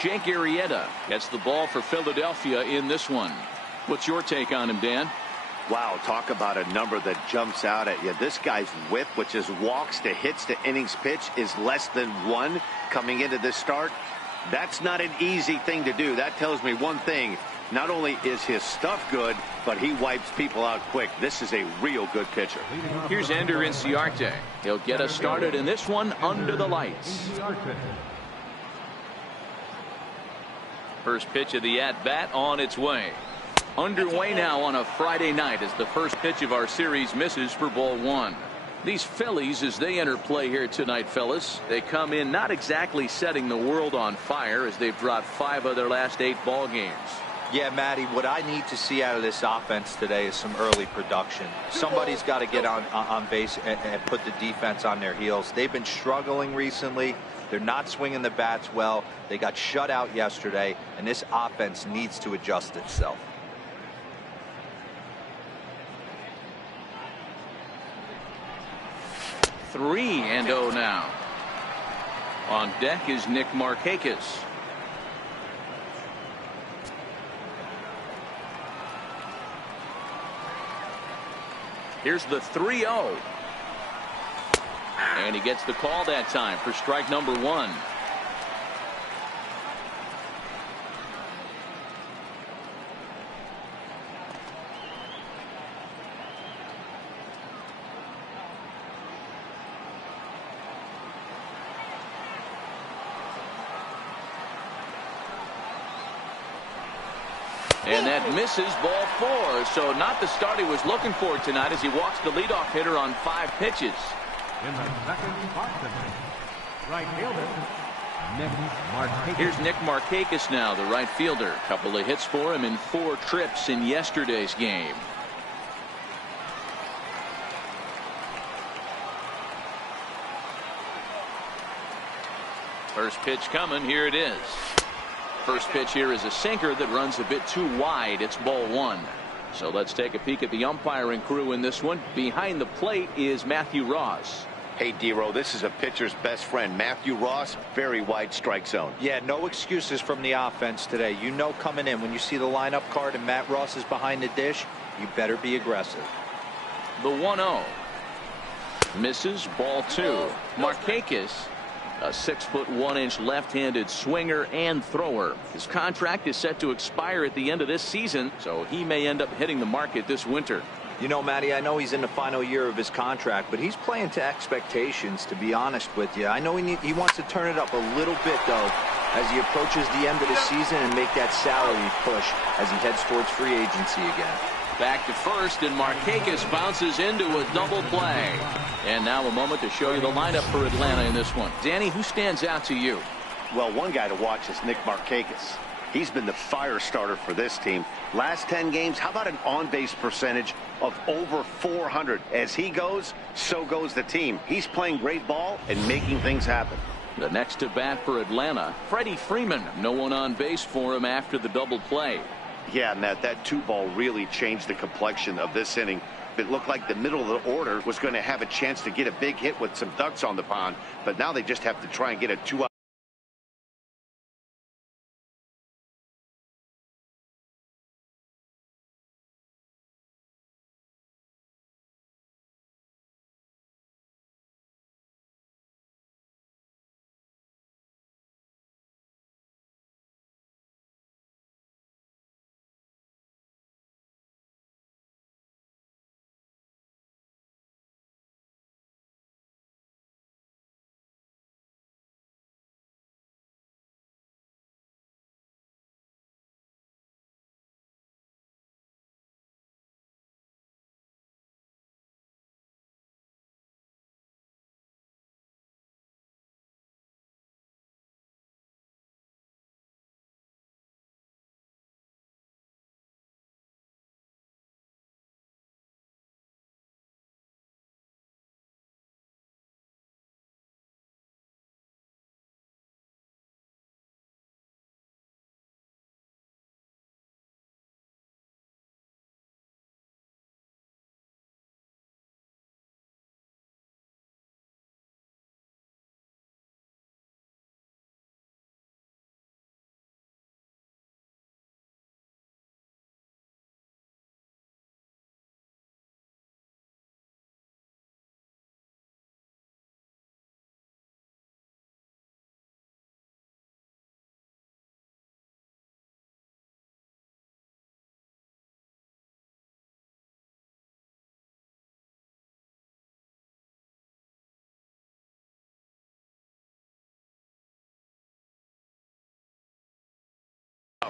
Jake Arrieta gets the ball for Philadelphia in this one. What's your take on him, Dan? Wow, talk about a number that jumps out at you. This guy's whip, which is walks to hits to innings pitch, is less than 1 coming into this start. That's not an easy thing to do. That tells me one thing. Not only is his stuff good, but he wipes people out quick. This is a real good pitcher. Here's Ender Inciarte. He'll get us started in this one under the lights. First pitch of the at-bat on its way. Underway now on a Friday night as the first pitch of our series misses for ball 1. These Phillies, as they enter play here tonight, fellas, they come in not exactly setting the world on fire as they've dropped 5 of their last 8 ball games. Yeah, Matty, what I need to see out of this offense today is some early production. Somebody's got to get on base and put the defense on their heels. They've been struggling recently. They're not swinging the bats well. They got shut out yesterday, and this offense needs to adjust itself. Three and 0 now. On deck is Nick Markakis. Here's the 3-0. And he gets the call that time for strike number 1. And that misses ball 4. So not the start he was looking for tonight as he walks the leadoff hitter on 5 pitches. In the second spot tonight, right fielder, Nick Markakis. Here's Nick Markakis now, the right fielder. Couple of hits for him in 4 trips in yesterday's game. First pitch coming. Here it is. First pitch here is a sinker that runs a bit too wide. It's ball 1. So let's take a peek at the umpiring crew in this one. Behind the plate is Matthew Ross. Hey, D-Row, this is a pitcher's best friend. Matthew Ross, very wide strike zone. Yeah, no excuses from the offense today. You know coming in when you see the lineup card and Matt Ross is behind the dish, you better be aggressive. The 1-0. Misses ball 2. Markakis, a 6'1" left-handed swinger and thrower. His contract is set to expire at the end of this season, so he may end up hitting the market this winter. You know, Matty, I know he's in the final year of his contract, but he's playing to expectations, to be honest with you. I know he wants to turn it up a little bit, though, as he approaches the end of the season and make that salary push as he heads towards free agency again. Back to first, and Markakis bounces into a double play. And now a moment to show you the lineup for Atlanta in this one. Danny, who stands out to you? Well, one guy to watch is Nick Markakis. He's been the fire starter for this team. Last 10 games, how about an on-base percentage of over 400? As he goes, so goes the team. He's playing great ball and making things happen. The next to bat for Atlanta, Freddie Freeman. No one on base for him after the double play. Yeah, Matt, that 2-ball really changed the complexion of this inning. It looked like the middle of the order was going to have a chance to get a big hit with some ducks on the pond, but now they just have to try and get a 2-out.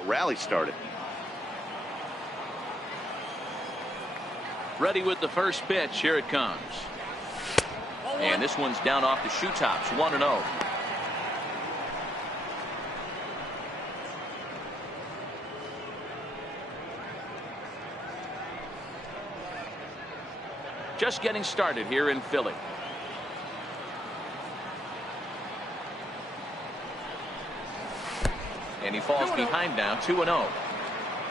rally started. Ready with the first pitch. Here it comes. And this one's down off the shoe tops. 1-0. Just getting started here in Philly. And he falls behind now. 2-0.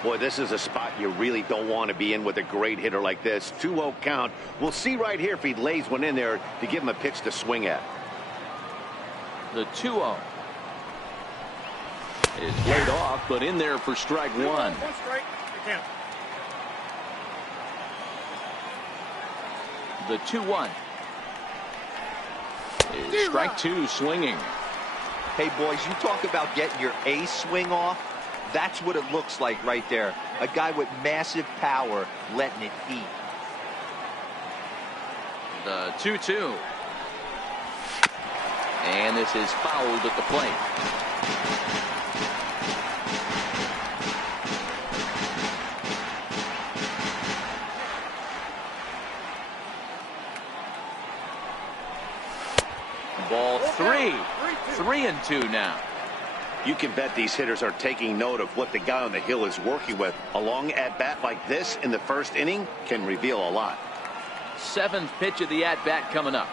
Boy, this is a spot you really don't want to be in with a great hitter like this. 2-0 count. We'll see right here if he lays one in there to give him a pitch to swing at. The 2-0 is laid off, but in there for strike one. One strike. You can't. The 2-1 is strike two, swinging. Hey, boys, you talk about getting your A swing off. That's what it looks like right there. A guy with massive power letting it eat. The 2-2. And this is fouled at the plate. Ball 3. 3-2 now. You can bet these hitters are taking note of what the guy on the hill is working with. A long at-bat like this in the first inning can reveal a lot. 7th pitch of the at-bat coming up.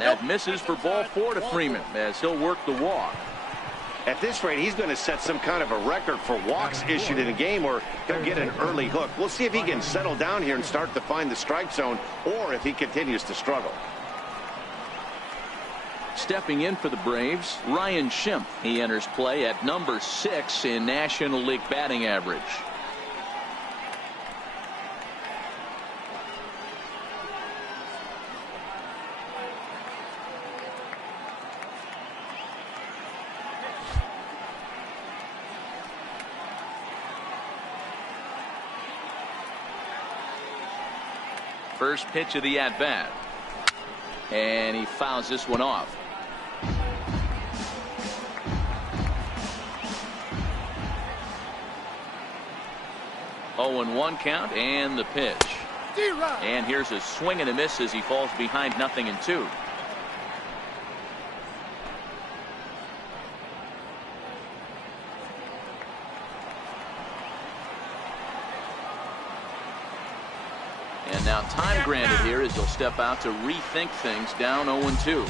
That misses for ball 4 to Freeman as he'll work the walk. At this rate, he's going to set some kind of a record for walks issued in a game, or he'll get an early hook. We'll see if he can settle down here and start to find the strike zone, or if he continues to struggle. Stepping in for the Braves, Ryan Schimpf. He enters play at number 6 in National League batting average. First pitch of the at-bat. And he fouls this one off. Oh, and 1 count, and the pitch. And here's a swing and a miss as he falls behind 0-2. And now time granted here as he'll step out to rethink things, down 0-2.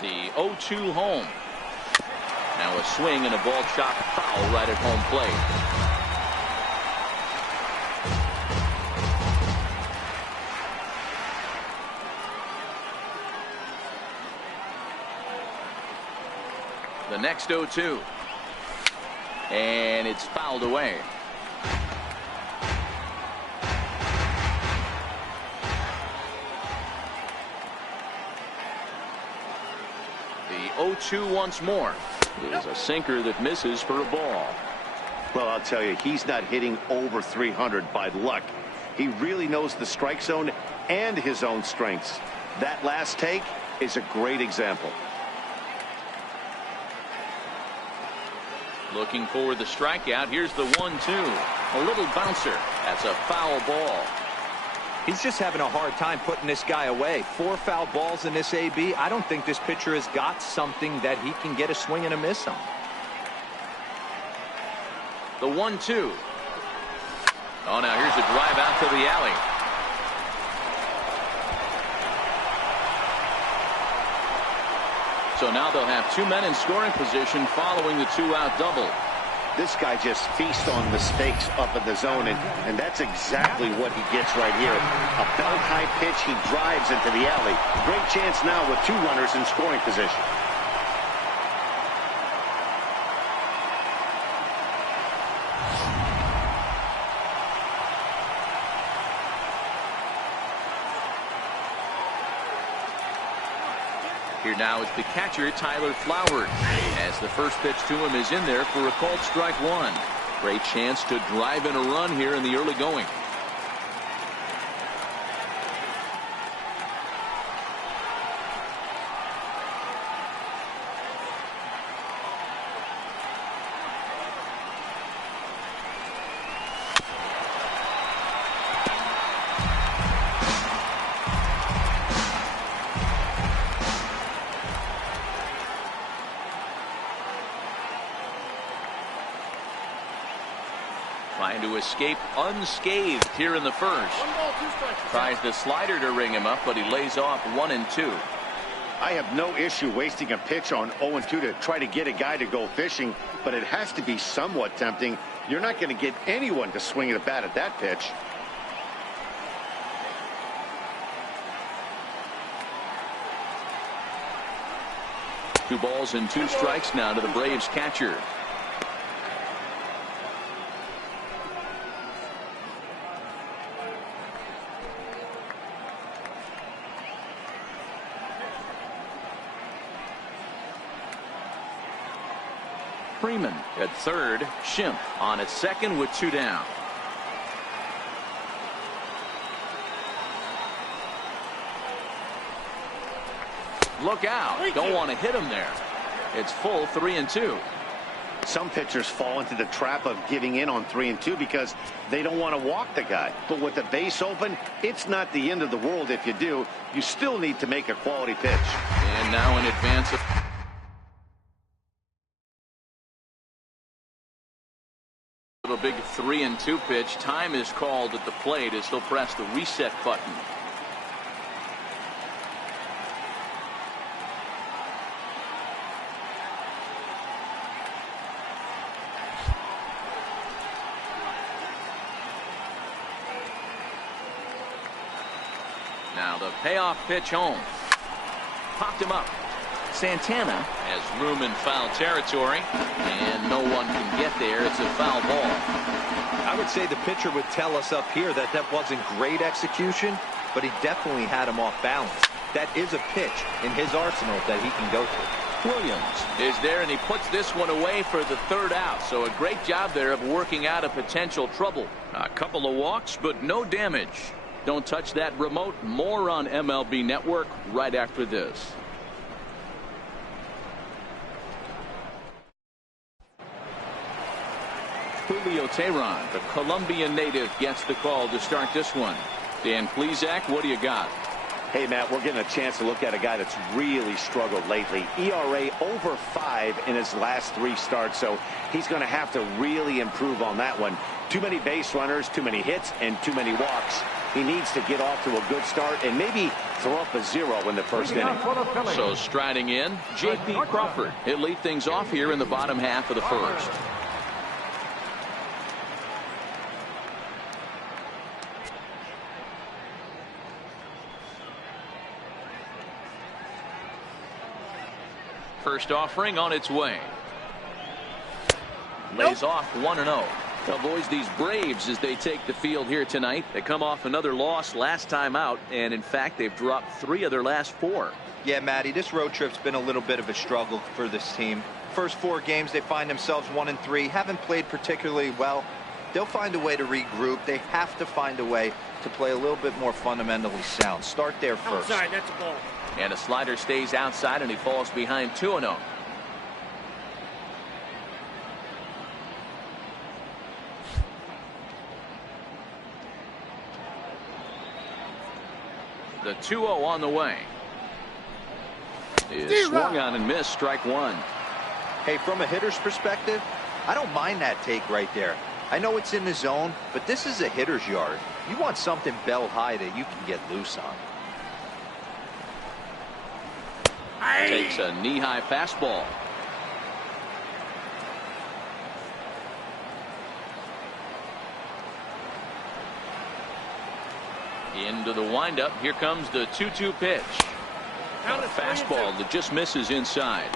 The 0-2 home. Now a swing and a ball chopped foul right at home plate. The next 0-2. And it's fouled away. The 0-2 once more. It is a sinker that misses for a ball. Well, I'll tell you, he's not hitting over 300 by luck. He really knows the strike zone and his own strengths. That last take is a great example. Looking for the strikeout. Here's the 1-2. A little bouncer. That's a foul ball. He's just having a hard time putting this guy away. 4 foul balls in this AB. I don't think this pitcher has got something that he can get a swing and a miss on. The 1-2. Oh, now here's a drive out to the alley. So now they'll have 2 men in scoring position following the 2-out double. This guy just feasts on mistakes up in the zone, and that's exactly what he gets right here. A belt-high pitch, he drives into the alley. Great chance now with 2 runners in scoring position. Here now is the catcher, Tyler Flowers, as the first pitch to him is in there for a called strike one. Great chance to drive in a run here in the early going. Trying to escape unscathed here in the first. Tries the slider to ring him up, but he lays off 1-2. I have no issue wasting a pitch on 0-2 to try to get a guy to go fishing, but it has to be somewhat tempting. You're not going to get anyone to swing the bat at that pitch. Two balls and two strikes now to the Braves catcher. Freeman at third. Schimpf on at second with two down. Look out. Don't want to hit him there. It's full 3-2. Some pitchers fall into the trap of giving in on 3-2 because they don't want to walk the guy. But with the base open, it's not the end of the world if you do. You still need to make a quality pitch. And now in advance of a big 3-2 pitch, time is called at the plate as he'll press the reset button. Now the payoff pitch home. Popped him up. Santana has room in foul territory, and no one can get there. It's a foul ball. I would say the pitcher would tell us up here that that wasn't great execution, but he definitely had him off balance. That is a pitch in his arsenal that he can go to. Williams is there, and he puts this one away for the third out. So a great job there of working out a potential trouble. A couple of walks, but no damage. Don't touch that remote. More on MLB Network right after this. Julio Teheran, the Colombian native, gets the call to start this one. Dan Plesac, what do you got? Hey, Matt, we're getting a chance to look at a guy that's really struggled lately. ERA over 5 in his last 3 starts, so he's going to have to really improve on that one. Too many base runners, too many hits, and too many walks. He needs to get off to a good start and maybe throw up a 0 in the first inning. So striding in, J.P. Crawford. He'll lead things off here in the bottom half of the first. First offering on its way. Lays off 1-0. Avoids these Braves as they take the field here tonight. They come off another loss last time out, and in fact they've dropped 3 of their last 4. Yeah, Matty, this road trip's been a little bit of a struggle for this team. First 4 games they find themselves 1-3, haven't played particularly well. They'll find a way to regroup. They have to find a way to play a little bit more fundamentally sound. Start there first. Outside, that's a ball. And a slider stays outside, and he falls behind 2-0. The 2-0 on the way. Is swung on and missed, strike 1. Hey, from a hitter's perspective, I don't mind that take right there. I know it's in the zone, but this is a hitter's yard. You want something bell high that you can get loose on. Takes a knee-high fastball. Into the windup. Here comes the 2-2 pitch. A fastball that just misses inside.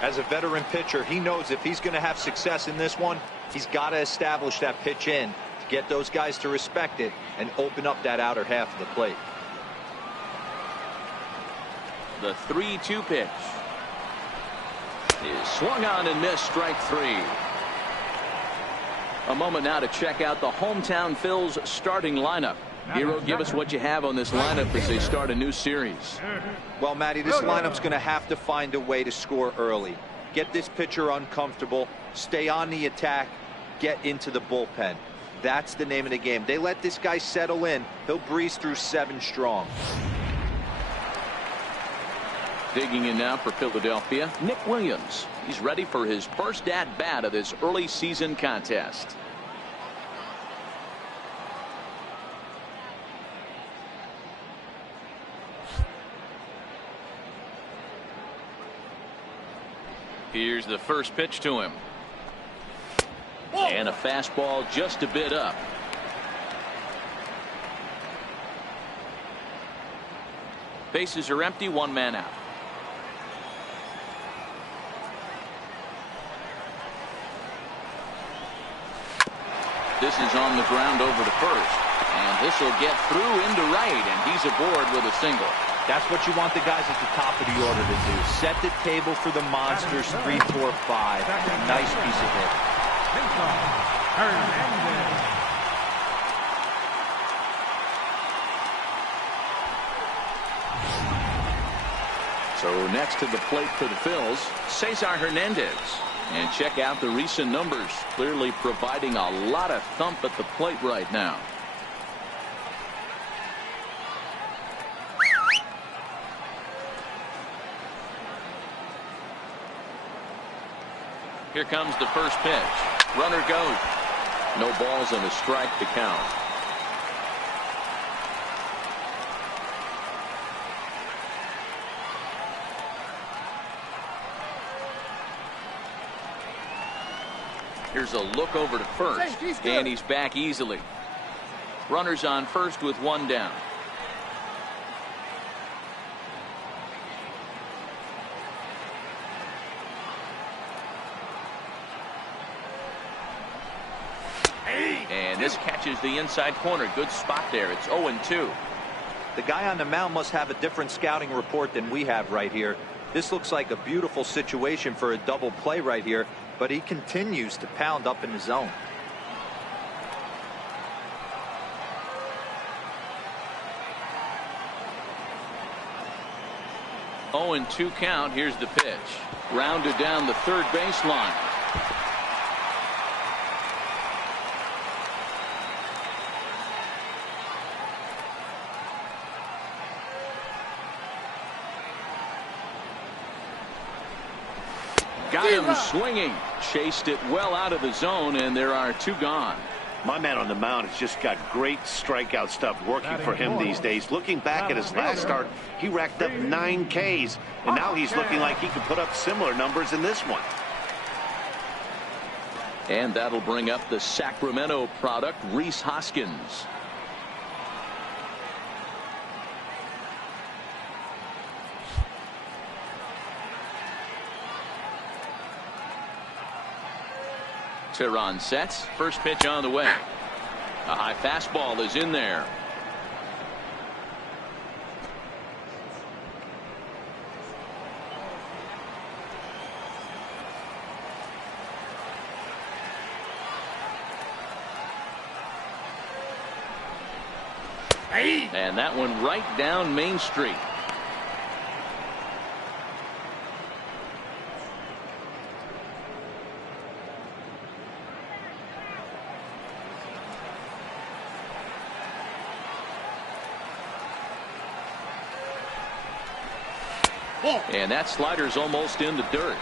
As a veteran pitcher, he knows if he's going to have success in this one, he's got to establish that pitch in to get those guys to respect it and open up that outer half of the plate. The 3-2 pitch is swung on and missed. Strike three. A moment now to check out the hometown Phil's starting lineup. Hero, give us what you have on this lineup as they start a new series. Well, Matty, this lineup's going to have to find a way to score early. Get this pitcher uncomfortable, stay on the attack, get into the bullpen. That's the name of the game. They let this guy settle in, he'll breeze through 7 strong. Digging in now for Philadelphia, Nick Williams. He's ready for his first at-bat of this early season contest. Here's the first pitch to him. And a fastball just a bit up. Bases are empty, 1 man out. This is on the ground over to first. And this will get through into right, and he's aboard with a single. That's what you want the guys at the top of the order to do. Set the table for the monsters. 3, 4, 5. Nice piece of hit. So next to the plate for the Phils, Cesar Hernandez. And check out the recent numbers. Clearly providing a lot of thump at the plate right now. Here comes the first pitch. Runner goes. No balls and a strike to count. Here's a look over to first. And he's back easily. Runners on first with 1 down. And this catches the inside corner. Good spot there. It's 0-2. The guy on the mound must have a different scouting report than we have right here. This looks like a beautiful situation for a double play right here, but he continues to pound up in the zone. Oh, and 2 count. Here's the pitch. Rounded down the third baseline. Got him swinging. Chased it well out of the zone, and there are 2 gone. My man on the mound has just got great strikeout stuff working for him these days. Looking back at his last start, he racked up 9 Ks, and now he's looking like he could put up similar numbers in this one. And that'll bring up the Sacramento product, Rhys Hoskins. Tehran sets. First pitch on the way. A high fastball is in there. And that one right down Main Street. And that slider's almost in the dirt.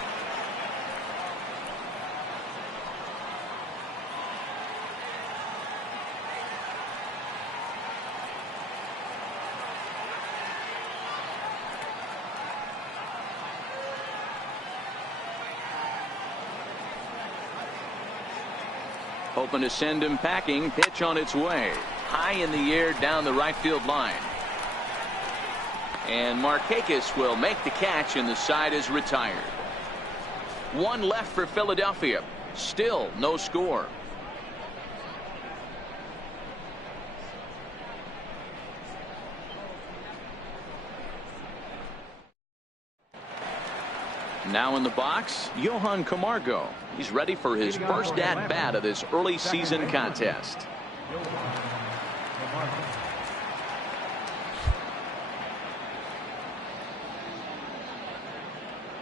Hoping to send him packing. Pitch on its way. High in the air down the right field line. And Markakis will make the catch, and the side is retired. 1 left for Philadelphia. Still no score. Now in the box, Johan Camargo. He's ready for his first at-bat of this early season contest.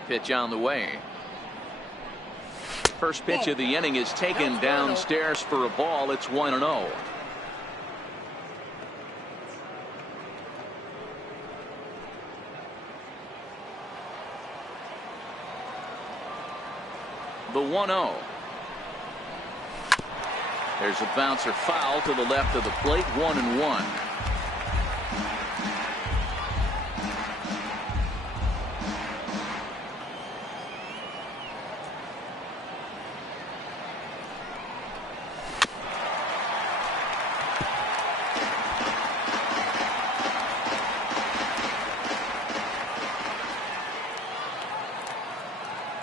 Pitch on the way. First pitch of the inning is taken downstairs for a ball. It's 1-0. The 1-0. There's a bouncer foul to the left of the plate. 1-1.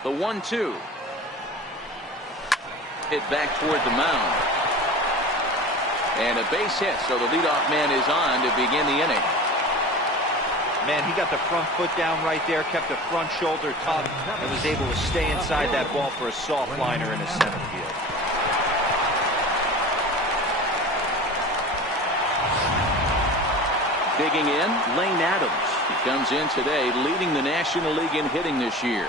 The 1-2. Hit back toward the mound. And a base hit, so the leadoff man is on to begin the inning. Man, he got the front foot down right there, kept the front shoulder tucked, and was able to stay inside that ball for a soft liner in the center field. Digging in, Lane Adams. He comes in today leading the National League in hitting this year.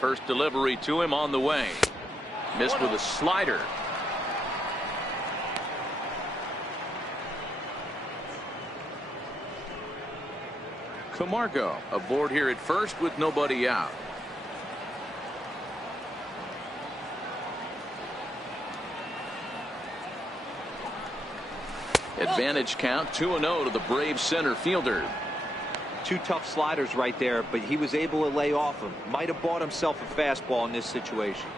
First delivery to him on the way. Missed with a slider. Camargo aboard here at first with nobody out. Advantage count 2-0 to the Braves center fielder. Two tough sliders right there, but he was able to lay off him. Might have bought himself a fastball in this situation.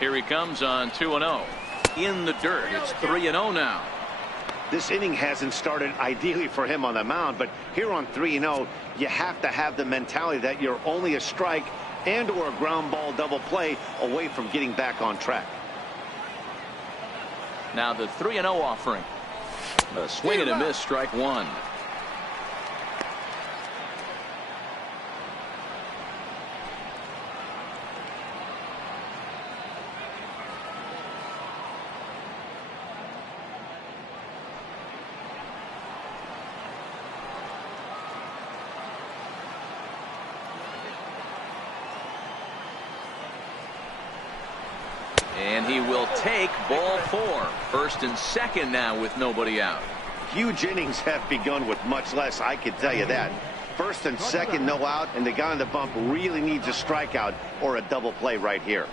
Here he comes on 2-0. In the dirt. It's 3-0 now. This inning hasn't started ideally for him on the mound, but here on 3-0, you have to have the mentality that you're only a strike and or a ground ball double play away from getting back on track. Now the 3-0 offering. A swing and a miss, strike one. And he will take ball four. First and second now with nobody out. Huge innings have begun with much less, I can tell you that. First and second, no out, and the guy on the bump really needs a strikeout or a double play right here.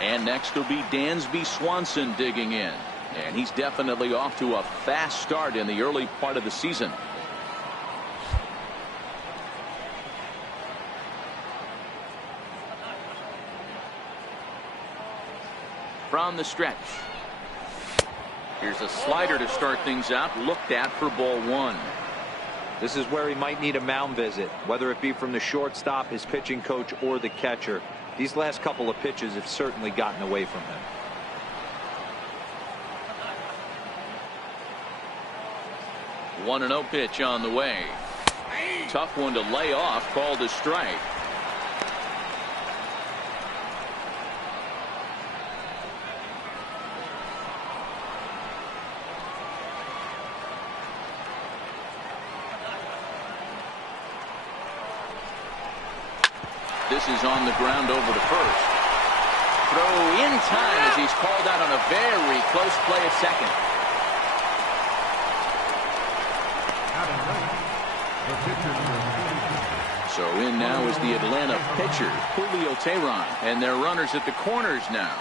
And next will be Dansby Swanson digging in. And he's definitely off to a fast start in the early part of the season. From the stretch. Here's a slider to start things out. Looked at for ball one. This is where he might need a mound visit, whether it be from the shortstop, his pitching coach, or the catcher. These last couple of pitches have certainly gotten away from him. One 1-0 pitch on the way. Tough one to lay off, called a strike. This is on the ground over to first. Throw in time as he's called out on a very close play at second. So in now is the Atlanta pitcher, Julio Teheran, and their runners at the corners now.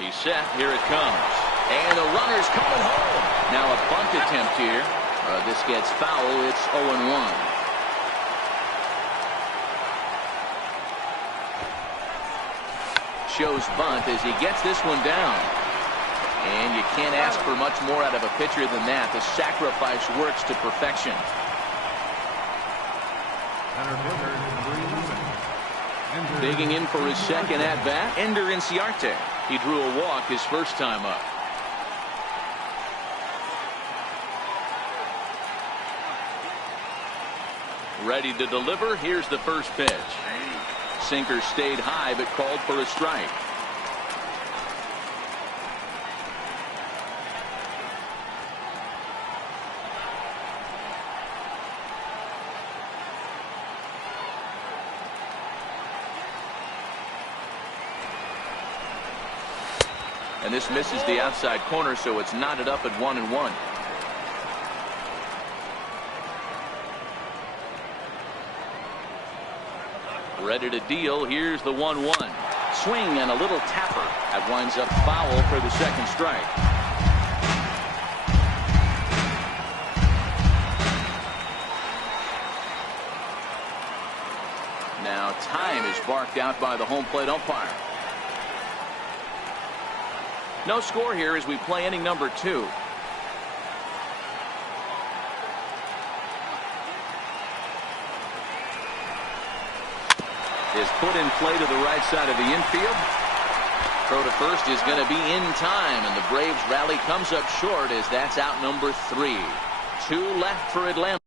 He's set. Here it comes. And the runner's coming home. Now a bunt attempt here. This gets foul. It's 0-1. Shows bunt as he gets this one down. And you can't ask for much more out of a pitcher than that. The sacrifice works to perfection. Digging in for his second at bat, Ender Inciarte. He drew a walk his first time up. Ready to deliver. Here's the first pitch. Sinker stayed high but called for a strike. And this misses the outside corner, so it's knotted up at 1-1. Ready to deal. Here's the 1-1. Swing and a little tapper. That winds up foul for the second strike. Now time is barked out by the home plate umpire. No score here as we play inning number 2. Is put in play to the right side of the infield. Throw to first is going to be in time, and the Braves rally comes up short as that's out number 3. 2 left for Atlanta.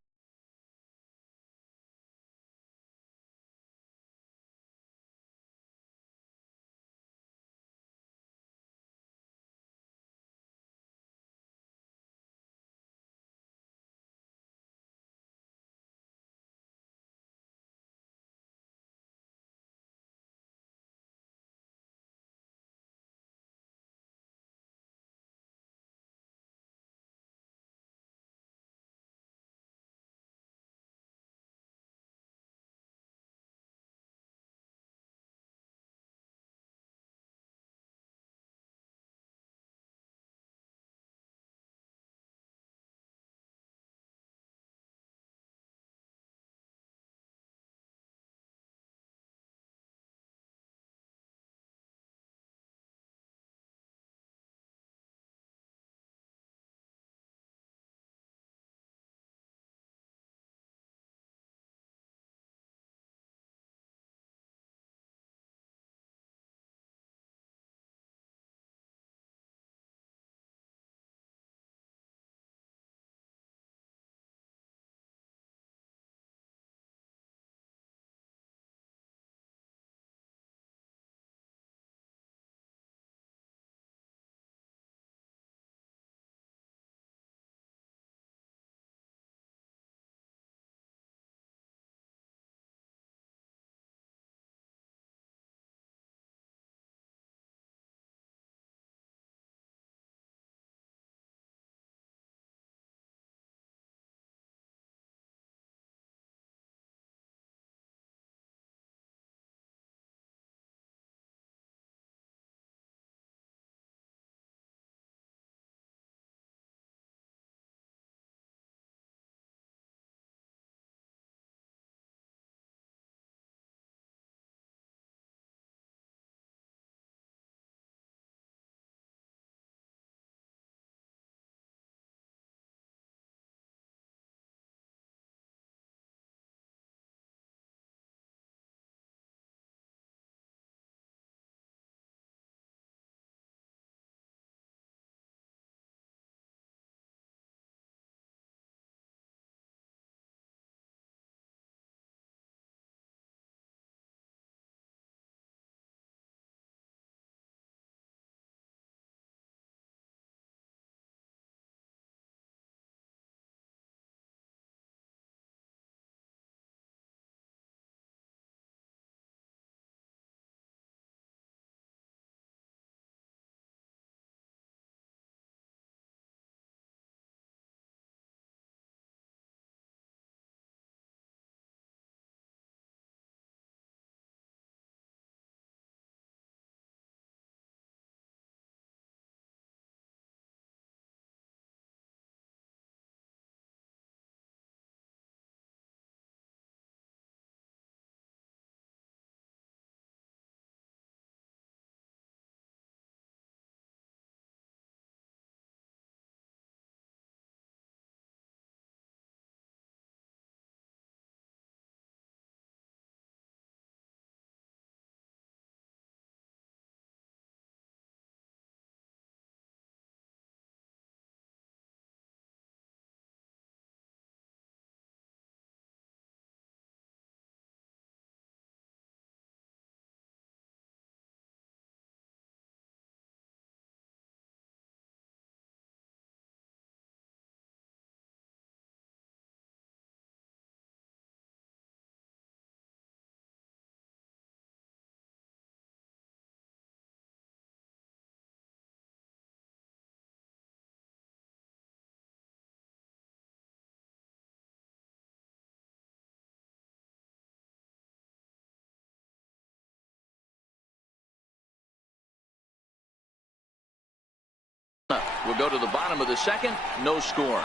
We'll go to the bottom of the second. No score.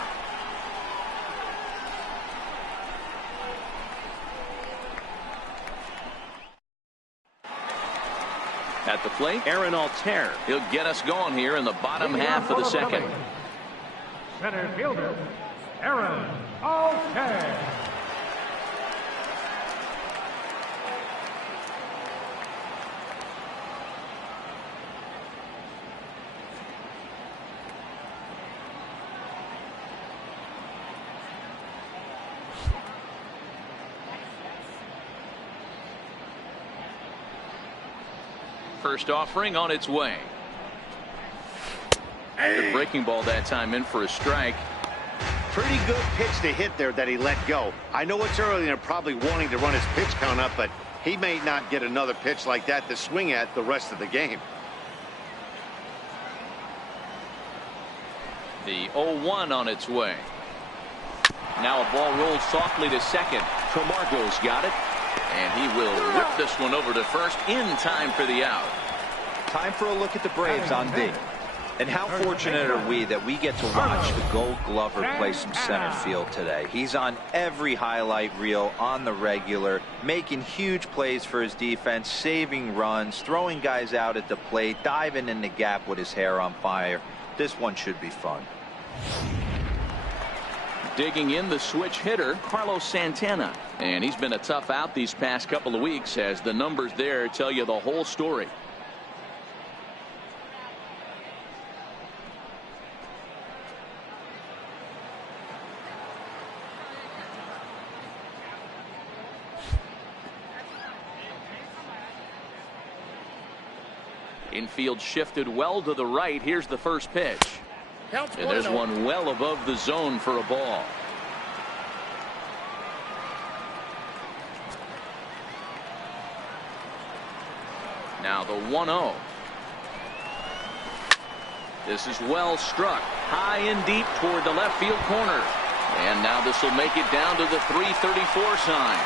At the plate, Aaron Altair. He'll get us going here in the bottom half of the second. Center fielder, Aaron Altair. First offering on its way. The breaking ball that time in for a strike. Pretty good pitch to hit there that he let go. I know it's early and they're probably wanting to run his pitch count up, but he may not get another pitch like that to swing at the rest of the game. The 0-1 on its way. Now a ball rolls softly to second. Camargo's got it. And he will whip this one over to first in time for the out. Time for a look at the Braves on D. And how fortunate are we that we get to watch the Gold Glover play some center field today. He's on every highlight reel on the regular, making huge plays for his defense, saving runs, throwing guys out at the plate, diving in the gap with his hair on fire. This one should be fun. Digging in the switch hitter, Carlos Santana. And he's been a tough out these past couple of weeks, as the numbers there tell you the whole story. Infield shifted well to the right. Here's the first pitch. And there's one well above the zone for a ball. Now the 1-0. This is well struck. High and deep toward the left field corner. And now this will make it down to the 334 sign.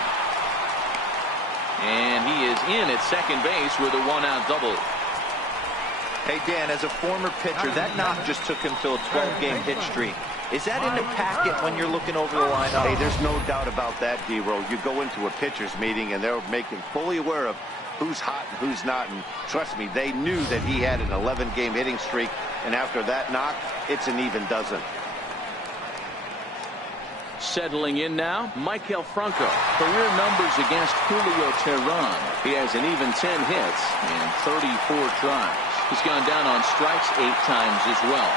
And he is in at second base with a one-out double. Hey, Dan, as a former pitcher, that knock just took him to a 12-game hit streak. Is that in the packet when you're looking over the lineup? Hey, there's no doubt about that, D-Row. You go into a pitcher's meeting, and they're making fully aware of who's hot and who's not. And trust me, they knew that he had an 11-game hitting streak. And after that knock, it's an even dozen. Settling in now, Maikel Franco. Career numbers against Julio Teheran. He has an even 10 hits and 34 tries. He's gone down on strikes 8 times as well.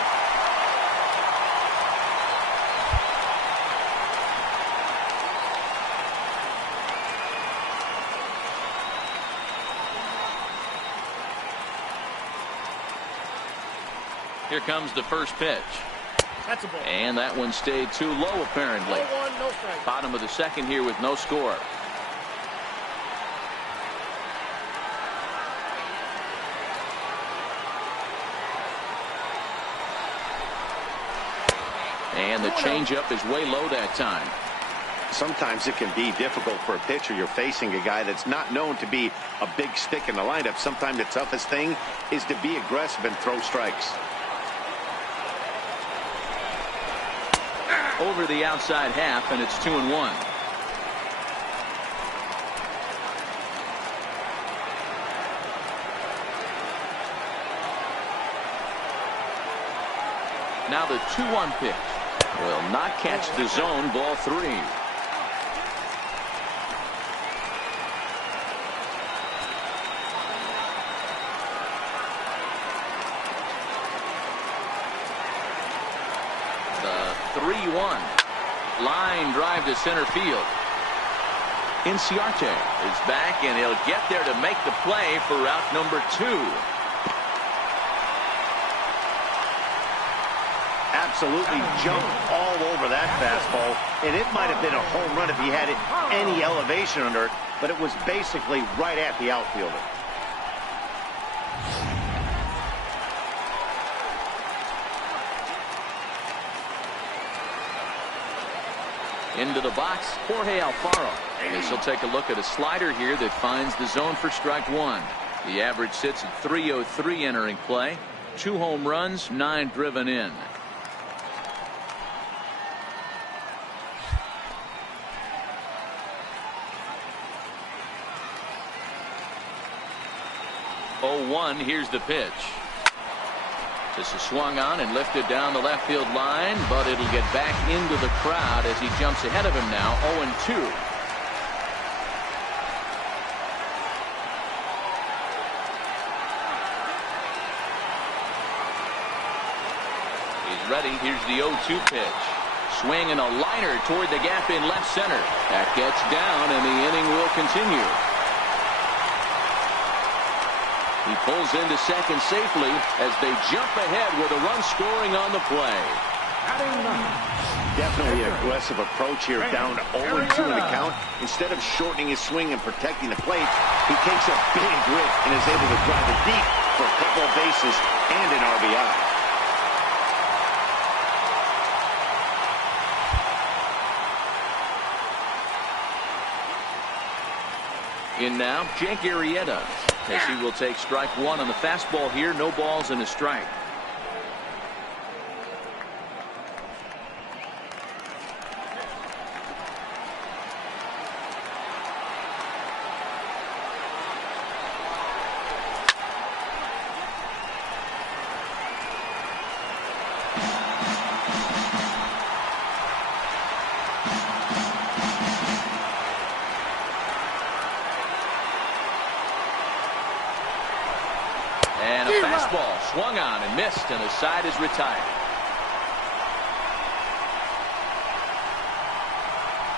Here comes the first pitch. That's a ball. And that one stayed too low, apparently. 0-1, no strike. Bottom of the second here with no score. And the changeup is way low that time. Sometimes it can be difficult for a pitcher. You're facing a guy that's not known to be a big stick in the lineup. Sometimes the toughest thing is to be aggressive and throw strikes. Over the outside half, and it's 2-1. Now the 2-1 pitch will not catch the zone. Ball 3. The 3-1 line drive to center field. Inciarte is back, and he'll get there to make the play for route number 2. Absolutely jumped all over that fastball, and it might have been a home run if he had it any elevation under it, but it was basically right at the outfielder. Into the box, Jorge Alfaro. As he'll take a look at a slider here that finds the zone for strike 1. The average sits at 303 entering play. 2 home runs, 9 driven in. Oh, here's the pitch. This is swung on and lifted down the left field line, but it'll get back into the crowd as he jumps ahead of him now. 0-2. He's ready. Here's the 0-2 pitch. Swing and a liner toward the gap in left center. That gets down, and the inning will continue. He pulls into second safely as they jump ahead with a run scoring on the play. Definitely an aggressive approach here, down 0-2 in the count. Instead of shortening his swing and protecting the plate, he takes a big rip and is able to drive it deep for a couple of bases and an RBI. In now, Jake Arrieta, as he will take strike 1 on the fastball here. No balls and a strike. And a fastball swung on and missed, and the side is retired.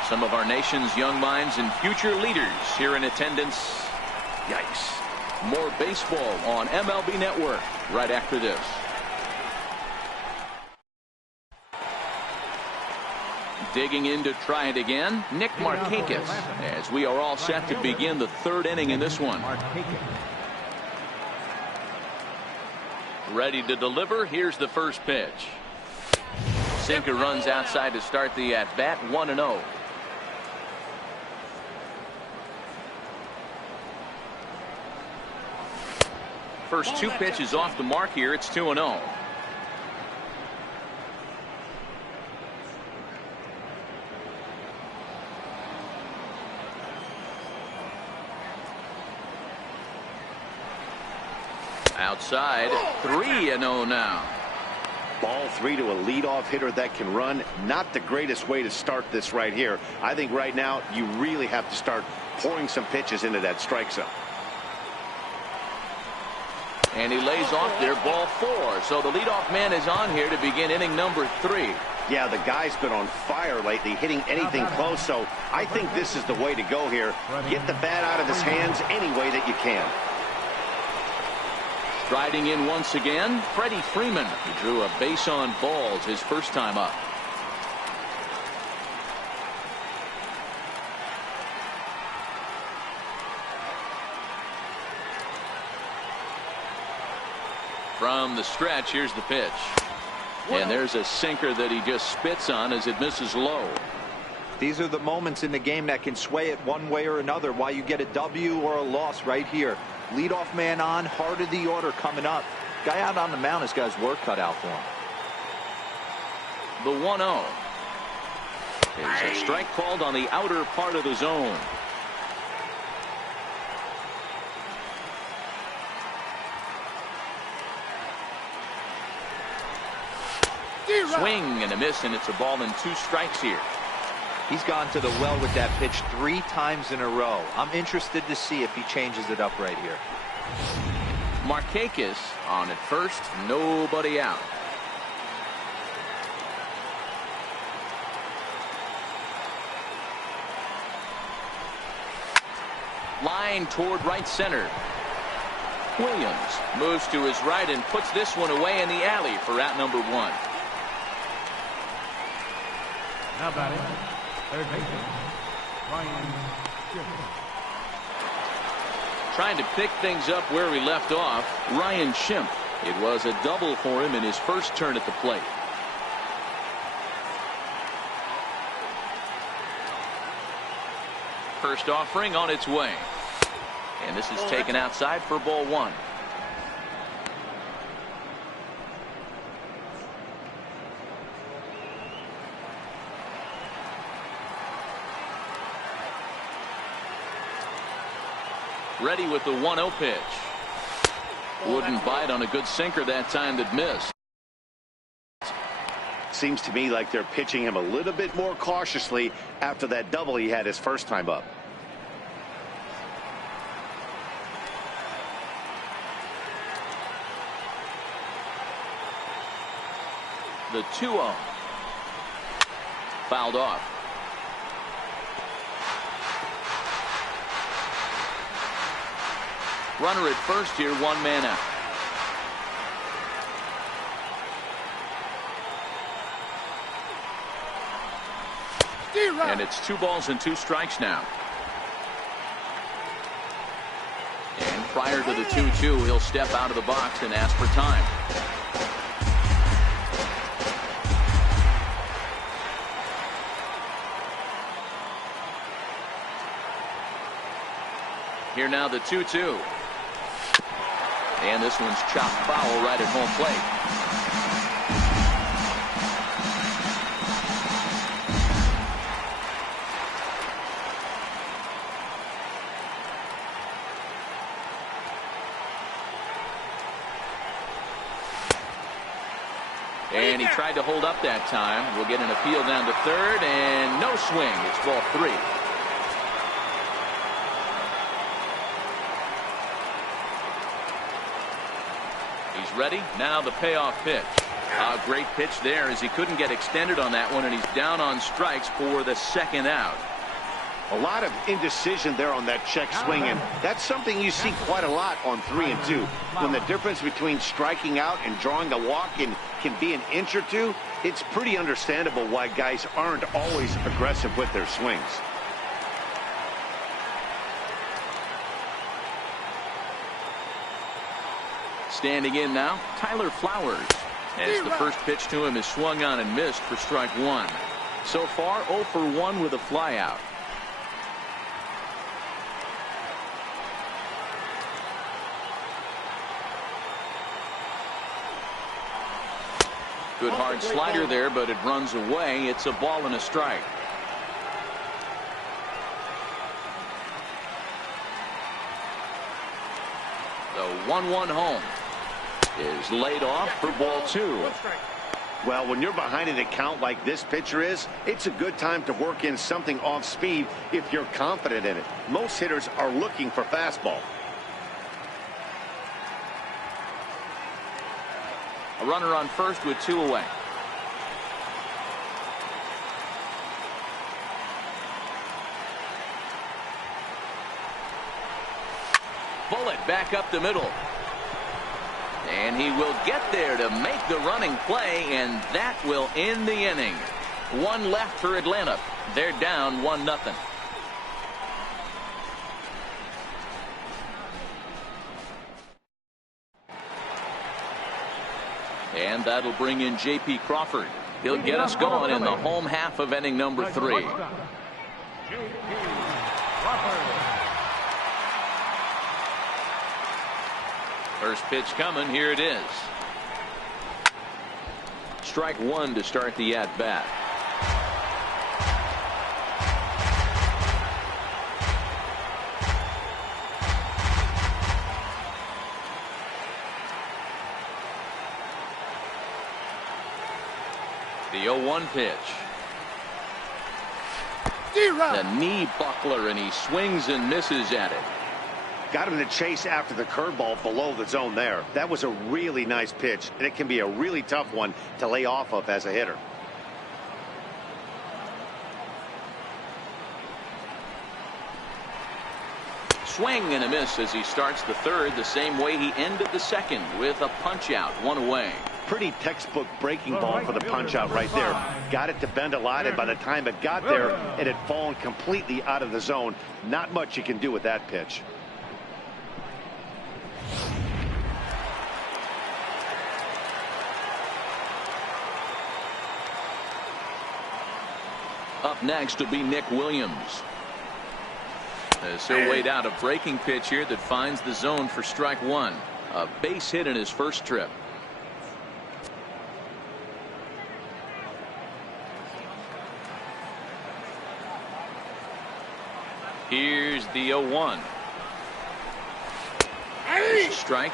Some of our nation's young minds and future leaders here in attendance. Yikes. More baseball on MLB Network right after this. Digging in to try it again, Nick Markakis, as we are all set to begin the 3rd inning in this one. Ready to deliver. Here's the first pitch. Sinker runs outside to start the at-bat. 1-0. First 2 pitches off the mark here. It's 2-0. Outside, 3-0 now. Ball 3 to a leadoff hitter that can run. Not the greatest way to start this right here. I think right now you really have to start pouring some pitches into that strike zone. And he lays off there, ball 4. So the leadoff man is on here to begin inning number 3. Yeah, the guy's been on fire lately, hitting anything close. So I think this is the way to go here. Get the bat out of his hands any way that you can. Striding in once again, Freddie Freeman. He drew a base on balls his first time up. From the stretch, here's the pitch. And there's a sinker that he just spits on as it misses low. These are the moments in the game that can sway it one way or another, why you get a W or a loss right here. Leadoff man on, heart of the order coming up. Guy out on the mound has got his work cut out for him. The 1-0. There's a strike called on the outer part of the zone. Swing and a miss, and it's a ball and 2 strikes here. He's gone to the well with that pitch 3 times in a row. I'm interested to see if he changes it up right here. Markakis on at first, nobody out. Line toward right center. Williams moves to his right and puts this one away in the alley for out number 1. Now batting, third baseman, Ryan Shimp. Trying to pick things up where we left off, Ryan Shimp. It was a double for him in his first turn at the plate. First offering on its way. And this is taken outside for ball 1. Ready with the 1-0 pitch. Wouldn't bite on a good sinker that time that missed. Seems to me like they're pitching him a little bit more cautiously after that double he had his first time up. The 2-0. Fouled off. Runner at first here, 1 man out. And it's 2 balls and 2 strikes now. And prior to the 2-2, he'll step out of the box and ask for time. Here now the 2-2. And this one's chopped foul right at home plate. And he tried to hold up that time. We'll get an appeal down to third, and no swing. It's ball 3. He's ready. Now the payoff pitch. A great pitch there as he couldn't get extended on that one, and he's down on strikes for the 2nd out. A lot of indecision there on that check swing, and that's something you see quite a lot on 3 and 2. When the difference between striking out and drawing a walk can be an inch or 2, it's pretty understandable why guys aren't always aggressive with their swings. Standing in now, Tyler Flowers. As the first pitch to him is swung on and missed for strike 1. So far, 0 for 1 with a flyout. Good hard slider there, but it runs away. It's a ball and a strike. The 1-1 home is laid off for ball 2. Well, when you're behind an account like this pitcher is, it's a good time to work in something off speed if you're confident in it. Most hitters are looking for fastball. A runner on first with 2 away. Bullet back up the middle. And he will get there to make the running play, and that will end the inning. 1 left for Atlanta. They're down 1-0. And that'll bring in J.P. Crawford. He'll get us going in the home half of inning number 3. First pitch coming. Here it is. Strike 1 to start the at-bat. The 0-1 pitch. The knee buckler, and he swings and misses at it. Got him to chase after the curveball below the zone there. That was a really nice pitch, and it can be a really tough one to lay off of as a hitter. Swing and a miss as he starts the 3rd the same way he ended the 2nd with a punch out, 1 away. Pretty textbook breaking ball for the punch out right there. Got it to bend a lot, and by the time it got there, it had fallen completely out of the zone. Not much you can do with that pitch. Up next will be Nick Williams. As he'll wait out a breaking pitch here that finds the zone for strike 1. A base hit in his first trip. Here's the 0-1. Strike.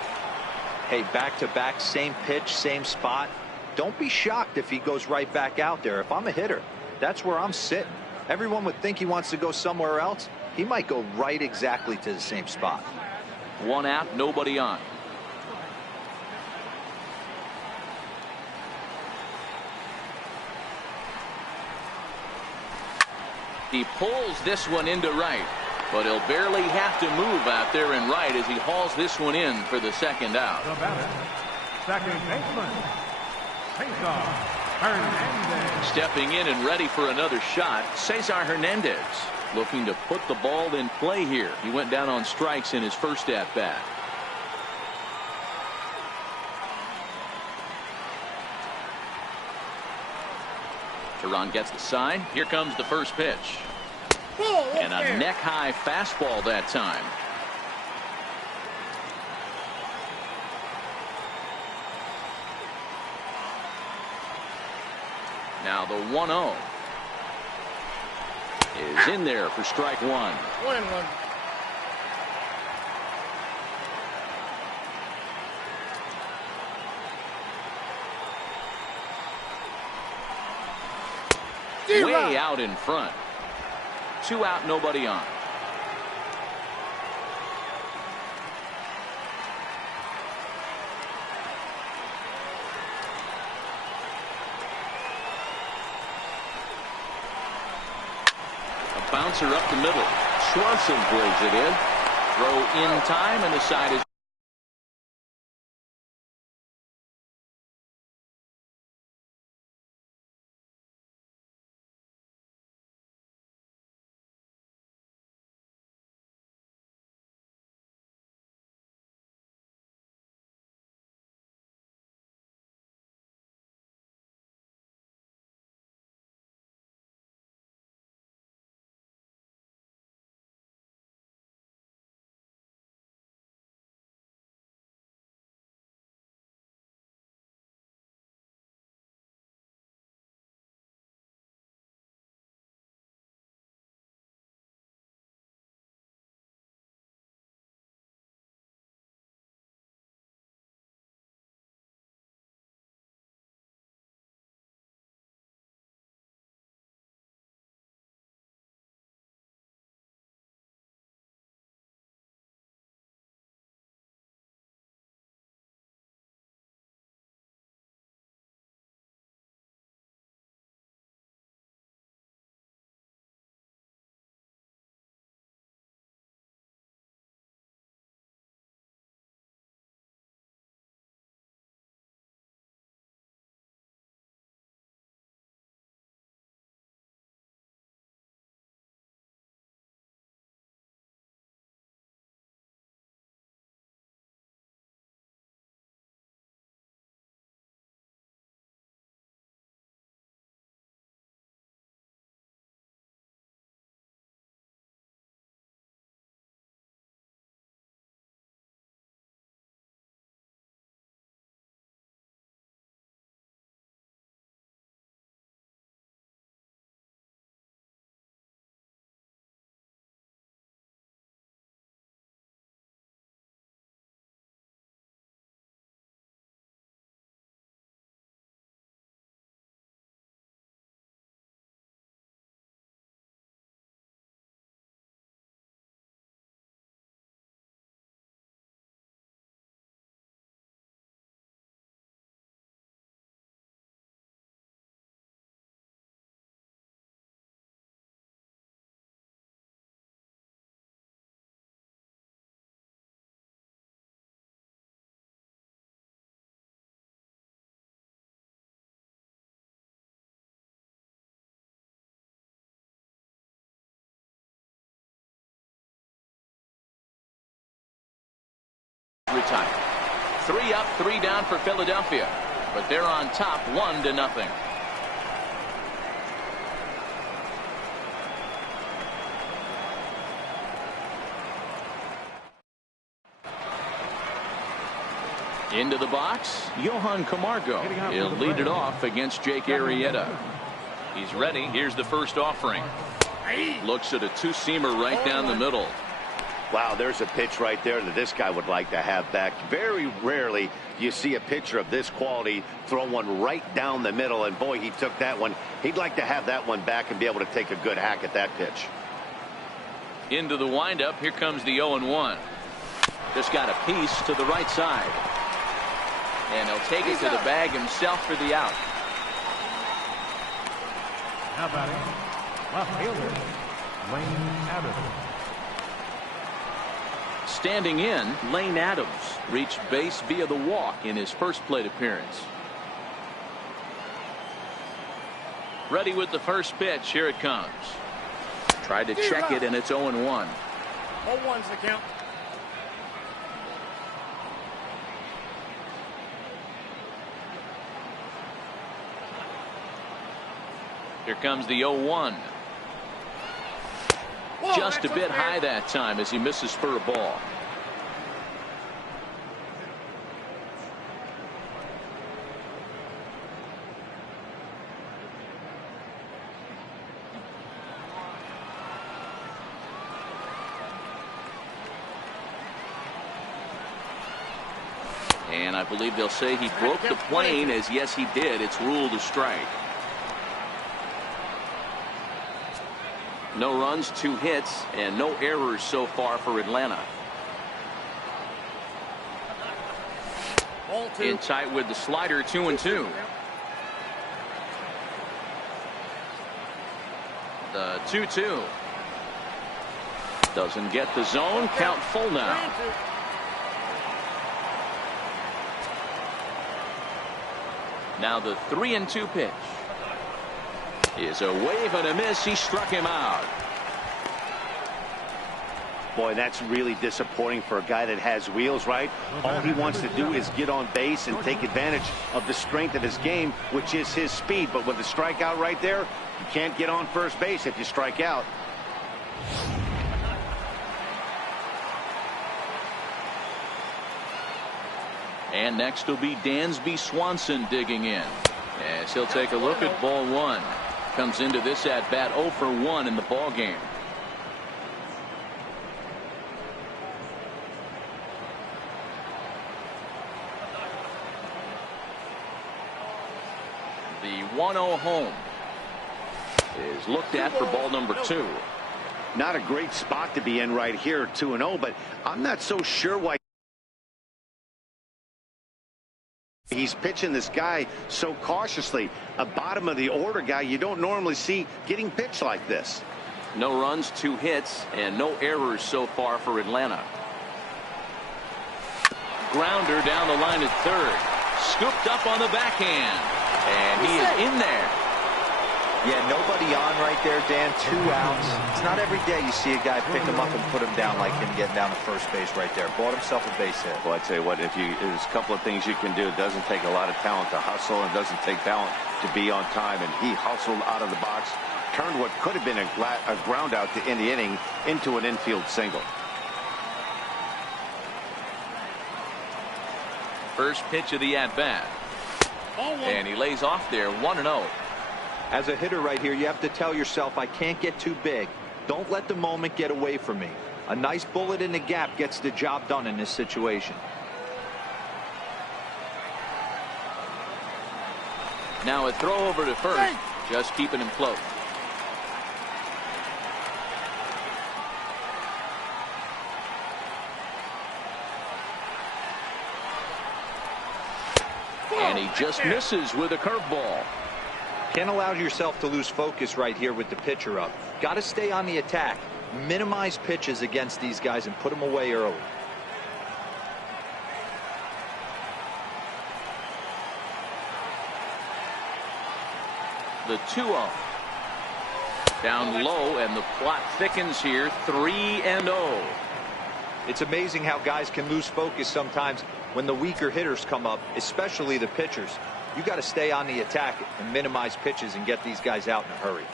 Hey, back-to-back, same pitch, same spot. Don't be shocked if he goes right back out there. If I'm a hitter, that's where I'm sitting. Everyone would think he wants to go somewhere else. He might go right exactly to the same spot. 1 out, nobody on. He pulls this one into right, but he'll barely have to move out there in right as he hauls this one in for the second out. The batter, second baseman, Cesar Hernandez. Stepping in and ready for another shot, Cesar Hernandez, looking to put the ball in play here. He went down on strikes in his first at bat. Teron gets the sign. Here comes the first pitch. And a neck-high fastball that time. Now the 1-0 is in there for strike one. 1-1. Way out in front. 2 out, nobody on. A bouncer up the middle. Swanson brings it in. Throw in time, and the side is. Retired. 3 up, 3 down for Philadelphia, but they're on top 1-0. Into the box, Johan Camargo. He'll lead it off against Jake Arrieta. He's ready. Here's the first offering. Looks at a two-seamer right down the middle. Wow, there's a pitch right there that this guy would like to have back. Very rarely do you see a pitcher of this quality throw one right down the middle, and boy, he took that one. He'd like to have that one back and be able to take a good hack at that pitch. Into the windup, here comes the 0-1. Just got a piece to the right side. And he'll take it to the bag himself for the out. Now batting, left fielder, Lane Adams. Standing in, Lane Adams reached base via the walk in his first plate appearance. Ready with the first pitch. Here it comes. Tried to check it, and it's 0-1. 0-1's the count. Here comes the 0-1. Just a bit high that time as he misses for a ball. And I believe they'll say he broke the plane, as yes he did. It's ruled a strike. No runs, 2 hits, and no errors so far for Atlanta. In tight with the slider, 2-2. The 2-2. Doesn't get the zone. Count full now. Now the 3-2 pitch. Is a wave and a miss. He struck him out. Boy, that's really disappointing for a guy that has wheels, right? All he wants to do is get on base and take advantage of the strength of his game, which is his speed. But with the strikeout right there, you can't get on first base if you strike out. And next will be Dansby Swanson digging in, as he'll take a look at ball 1. Comes into this at bat 0 for 1 in the ball game. The 1-0 home is looked at for ball number 2. Not a great spot to be in right here, 2-0, but I'm not so sure why he's pitching this guy so cautiously. A bottom of the order guy you don't normally see getting pitched like this. No runs, 2 hits, and no errors so far for Atlanta. Grounder down the line at third. Scooped up on the backhand. And he is in there. Yeah, nobody on right there, Dan. 2 outs. It's not every day you see a guy pick him up and put him down like him getting down to first base right there. Bought himself a base hit. Well, I tell you what, there's a couple of things you can do. It doesn't take a lot of talent to hustle, and it doesn't take talent to be on time. And he hustled out of the box, turned what could have been a ground out to end the inning into an infield single. First pitch of the at-bat. And he lays off there, 1-0. As a hitter right here, you have to tell yourself, I can't get too big. Don't let the moment get away from me. A nice bullet in the gap gets the job done in this situation. Now a throw over to first, just keeping him close. And he just misses with a curveball. Can't allow yourself to lose focus right here with the pitcher up. Got to stay on the attack. Minimize pitches against these guys and put them away early. The 2-0. Down low, and the plot thickens here, 3-0. It's amazing how guys can lose focus sometimes when the weaker hitters come up, especially the pitchers. You got to stay on the attack and minimize pitches and get these guys out in a hurry.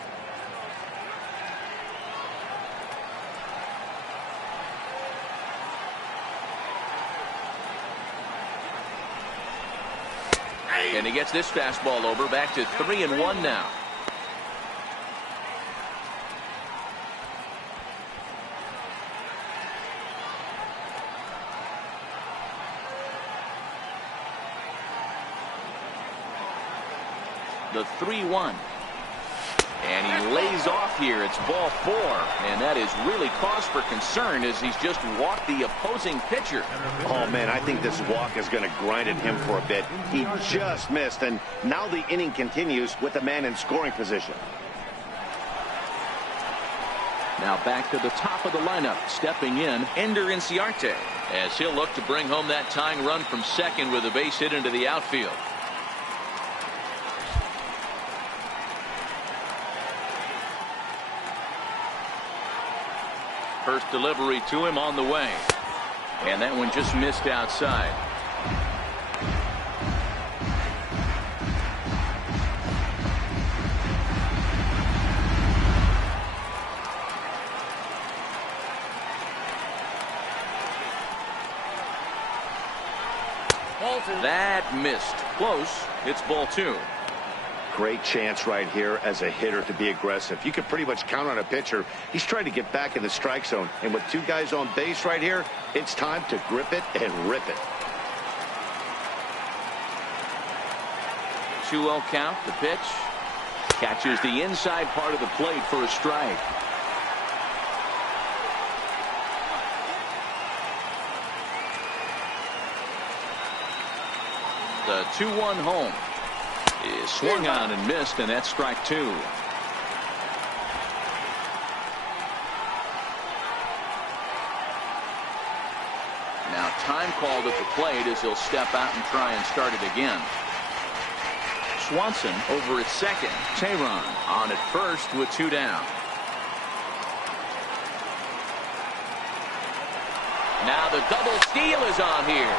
And he gets this fastball over, back to 3-1 now. The 3-1. And he lays off here. It's ball 4. And that is really cause for concern as he's just walked the opposing pitcher. Oh, man, I think this walk is going to grind at him for a bit. He just missed, and now the inning continues with the man in scoring position. Now back to the top of the lineup. Stepping in, Ender Inciarte, as he'll look to bring home that tying run from second with a base hit into the outfield. First delivery to him on the way. And that one just missed outside. That missed. Close. It's ball 2. Great chance right here as a hitter to be aggressive. You can pretty much count on a pitcher. He's trying to get back in the strike zone. And with 2 guys on base right here, it's time to grip it and rip it. 2-0 count. The pitch. Catches the inside part of the plate for a strike. The 2-1 home is swung on and missed, and that's strike 2. Now time called at the plate as he'll step out and try and start it again. Swanson over at second. Tehran on at first with 2 down. Now the double steal is on here.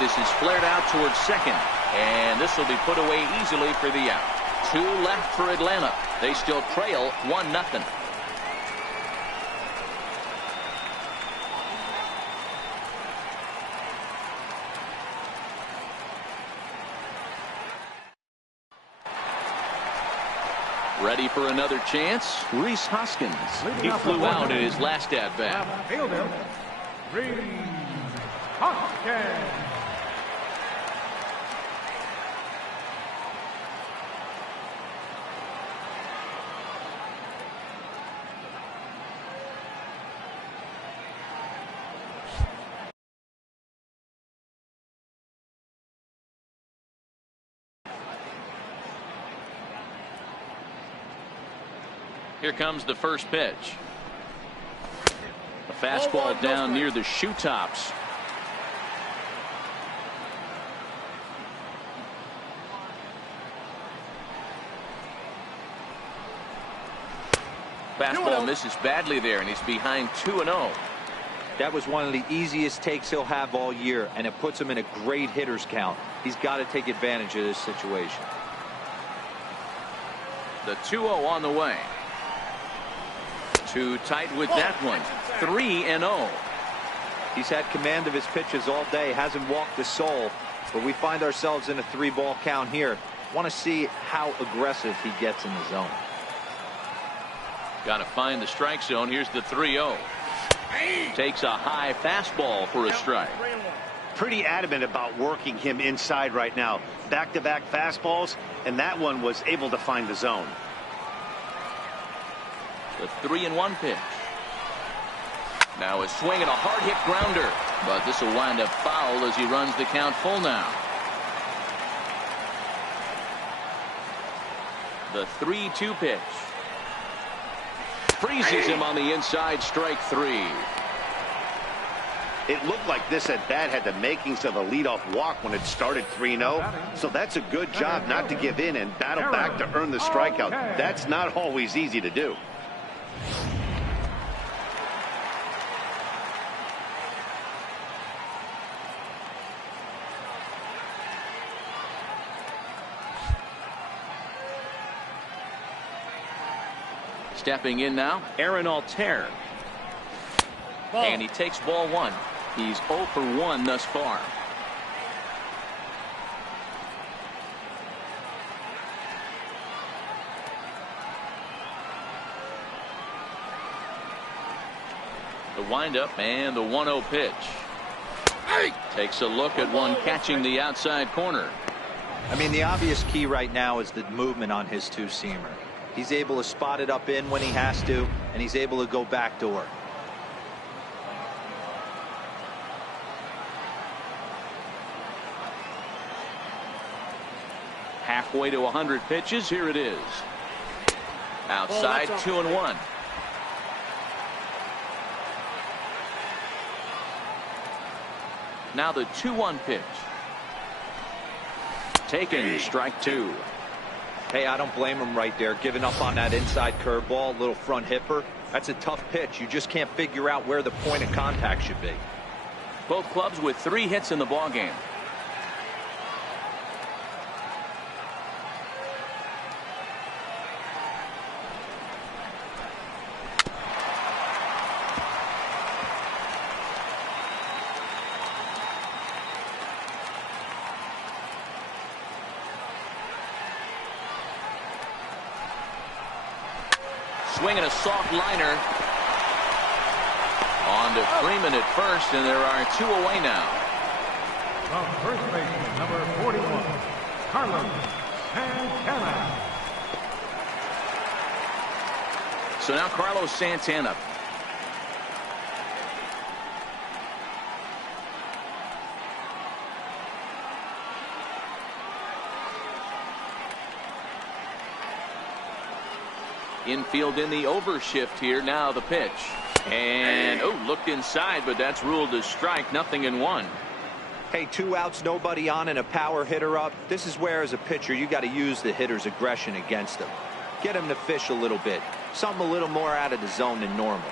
This is flared out towards second, and this will be put away easily for the out. 2 left for Atlanta. They still trail 1-0. Ready for another chance? Rhys Hoskins. He flew out in his last at-bat. Fielder, Rhys Hoskins. Here comes the first pitch. A fastball down near the shoe tops. Fastball misses badly there, and he's behind 2-0. That was one of the easiest takes he'll have all year, and it puts him in a great hitter's count. He's got to take advantage of this situation. The 2-0 on the way. Too tight with that one. 3-0. He's had command of his pitches all day, hasn't walked a soul, but we find ourselves in a 3-ball count here. Want to see how aggressive he gets in the zone. Got to find the strike zone. Here's the 3-0. Takes a high fastball for a strike. Pretty adamant about working him inside right now. Back-to-back fastballs, and that one was able to find the zone. The 3-1 pitch. Now a swing and a hard hit grounder, but this will wind up foul as he runs the count full now. The 3-2 pitch. Freezes him on the inside, strike 3. It looked like this at bat had the makings of a leadoff walk when it started 3-0. So that's a good job not to give in and battle back to earn the strikeout. That's not always easy to do. Stepping in now, Aaron Altair. And he takes ball 1. He's 0 for 1 thus far. The windup and the 1-0 pitch. Takes a look at one catching the outside corner. I mean, the obvious key right now is the movement on his two-seamer. He's able to spot it up in when he has to, and he's able to go backdoor. Halfway to 100 pitches. Here it is. Outside, 2-1. Now the 2-1 pitch. Taken, strike two. Hey, I don't blame him right there, giving up on that inside curveball, little front hipper. That's a tough pitch. You just can't figure out where the point of contact should be. Both clubs with 3 hits in the ballgame. Swinging a soft liner. On to Freeman at first, and there are 2 away now. From first baseman, number 41, Carlos Santana. So now Carlos Santana. Infield in the overshift here. Now the pitch. And, looked inside, but that's ruled as strike. 0-1. Hey, 2 outs, nobody on, and a power hitter up. This is where, as a pitcher, you got to use the hitter's aggression against him. Get him to fish a little bit. Something a little more out of the zone than normal.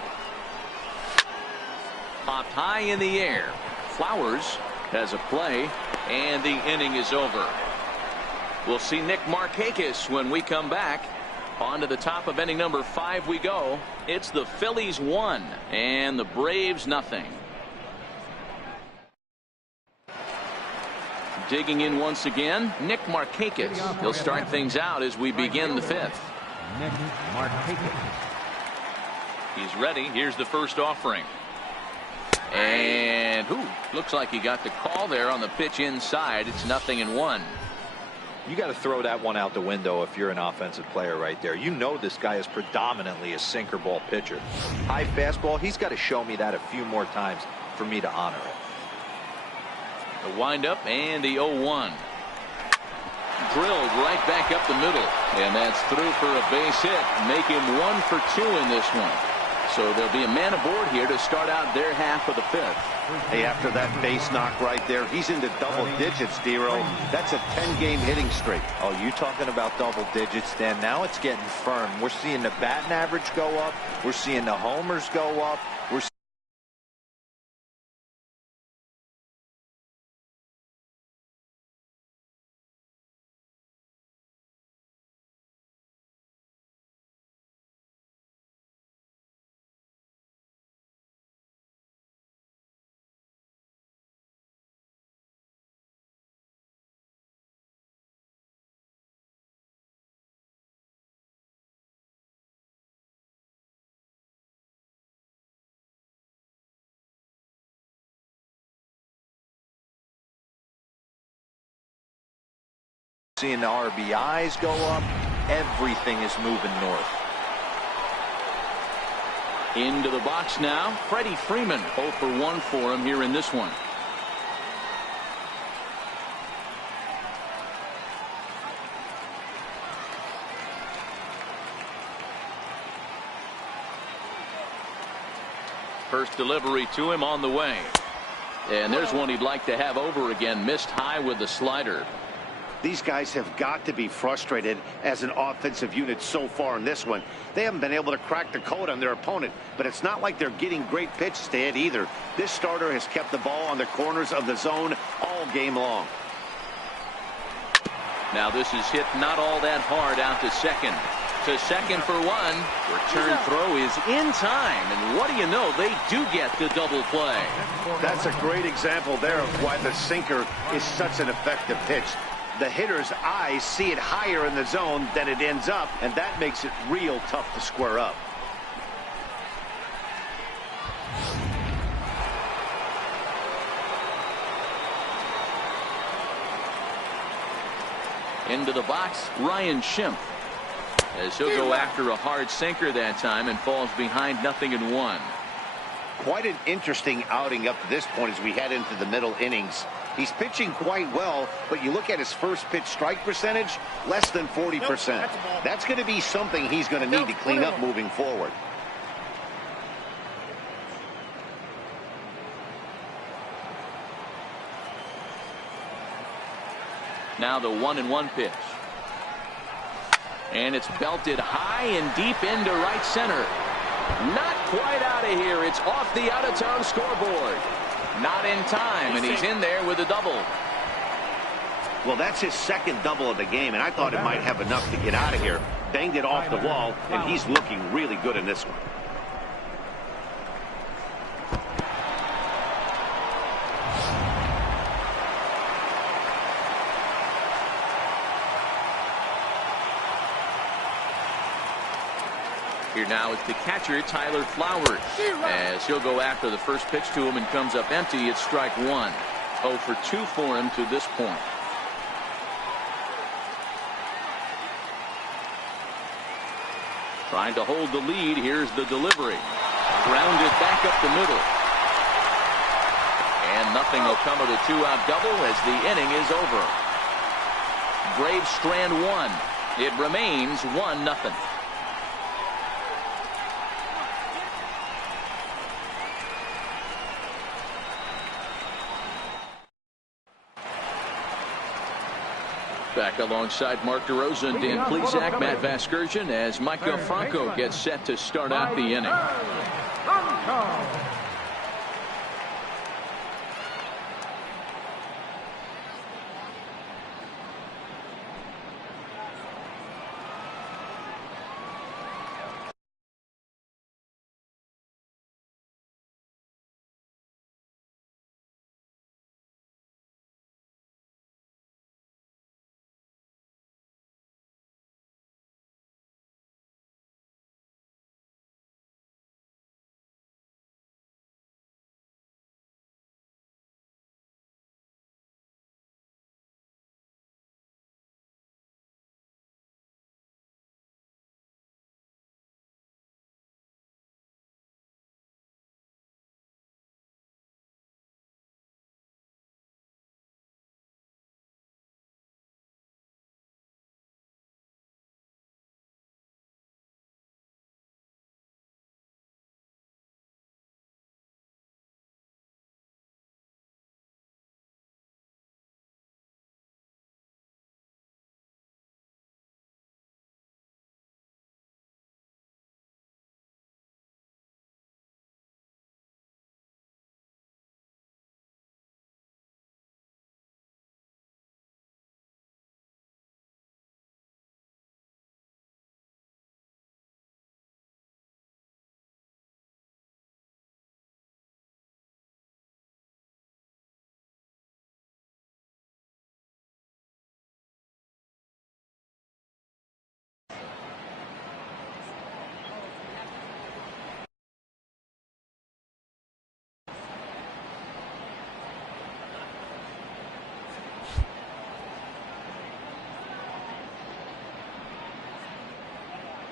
Popped high in the air. Flowers has a play, and the inning is over. We'll see Nick Markakis when we come back. On to the top of inning number 5 we go. It's the Phillies 1 and the Braves 0. Digging in once again, Nick Markakis. He'll start things out as we begin the 5th. Nick Markakis. He's ready. Here's the first offering. And looks like he got the call there on the pitch inside. It's 0-1. You got to throw that one out the window if you're an offensive player right there. You know this guy is predominantly a sinker ball pitcher. High fastball, he's got to show me that a few more times for me to honor it. The windup and the 0-1. Drilled right back up the middle. And that's through for a base hit. Make him 1 for 2 in this one. So there'll be a man aboard here to start out their half of the 5th. Hey, after that base knock right there, he's into double digits, Dero. That's a 10-game hitting streak. Oh, you talking about double digits, Dan? Now it's getting firm. We're seeing the batting average go up. We're seeing the homers go up. We're seeing the RBIs go up. Everything is moving north. Into the box now. Freddie Freeman 0 for 1 for him here in this one. First delivery to him on the way. And there's one he'd like to have over again. Missed high with the slider. These guys have got to be frustrated as an offensive unit so far in this one. They haven't been able to crack the code on their opponent, but it's not like they're getting great pitches to hit either. This starter has kept the ball on the corners of the zone all game long. Now this is hit not all that hard out to second. To second for 1. Return throw is in time, and what do you know, they do get the double play. That's a great example there of why the sinker is such an effective pitch. The hitter's eyes see it higher in the zone than it ends up, and that makes it real tough to square up. Into the box, Ryan Schimpf. As he'll go after a hard sinker that time and falls behind 0-1. Quite an interesting outing up to this point as we head into the middle innings. He's pitching quite well, but you look at his first pitch strike percentage, less than 40%. That's going to be something he's going to need to clean up moving forward. Now the 1-1 pitch. And it's belted high and deep into right center. Not quite out of here. It's off the out-of-town scoreboard. Not in time, and he's in there with a double. Well, that's his second double of the game, and I thought it might have enough to get out of here. Banged it off the wall, and he's looking really good in this one. Here now is the catcher, Tyler Flowers. As he'll go after the first pitch to him and comes up empty, it's strike one. 0 for 2 for him to this point. Trying to hold the lead. Here's the delivery. Grounded back up the middle. And nothing will come of the 2-out double as the inning is over. Braves strand one. It remains 1-0. Back alongside Mark DeRosa and Dan Plesac, Matt Vasgersian, as Micah Franco gets set to start out the inning.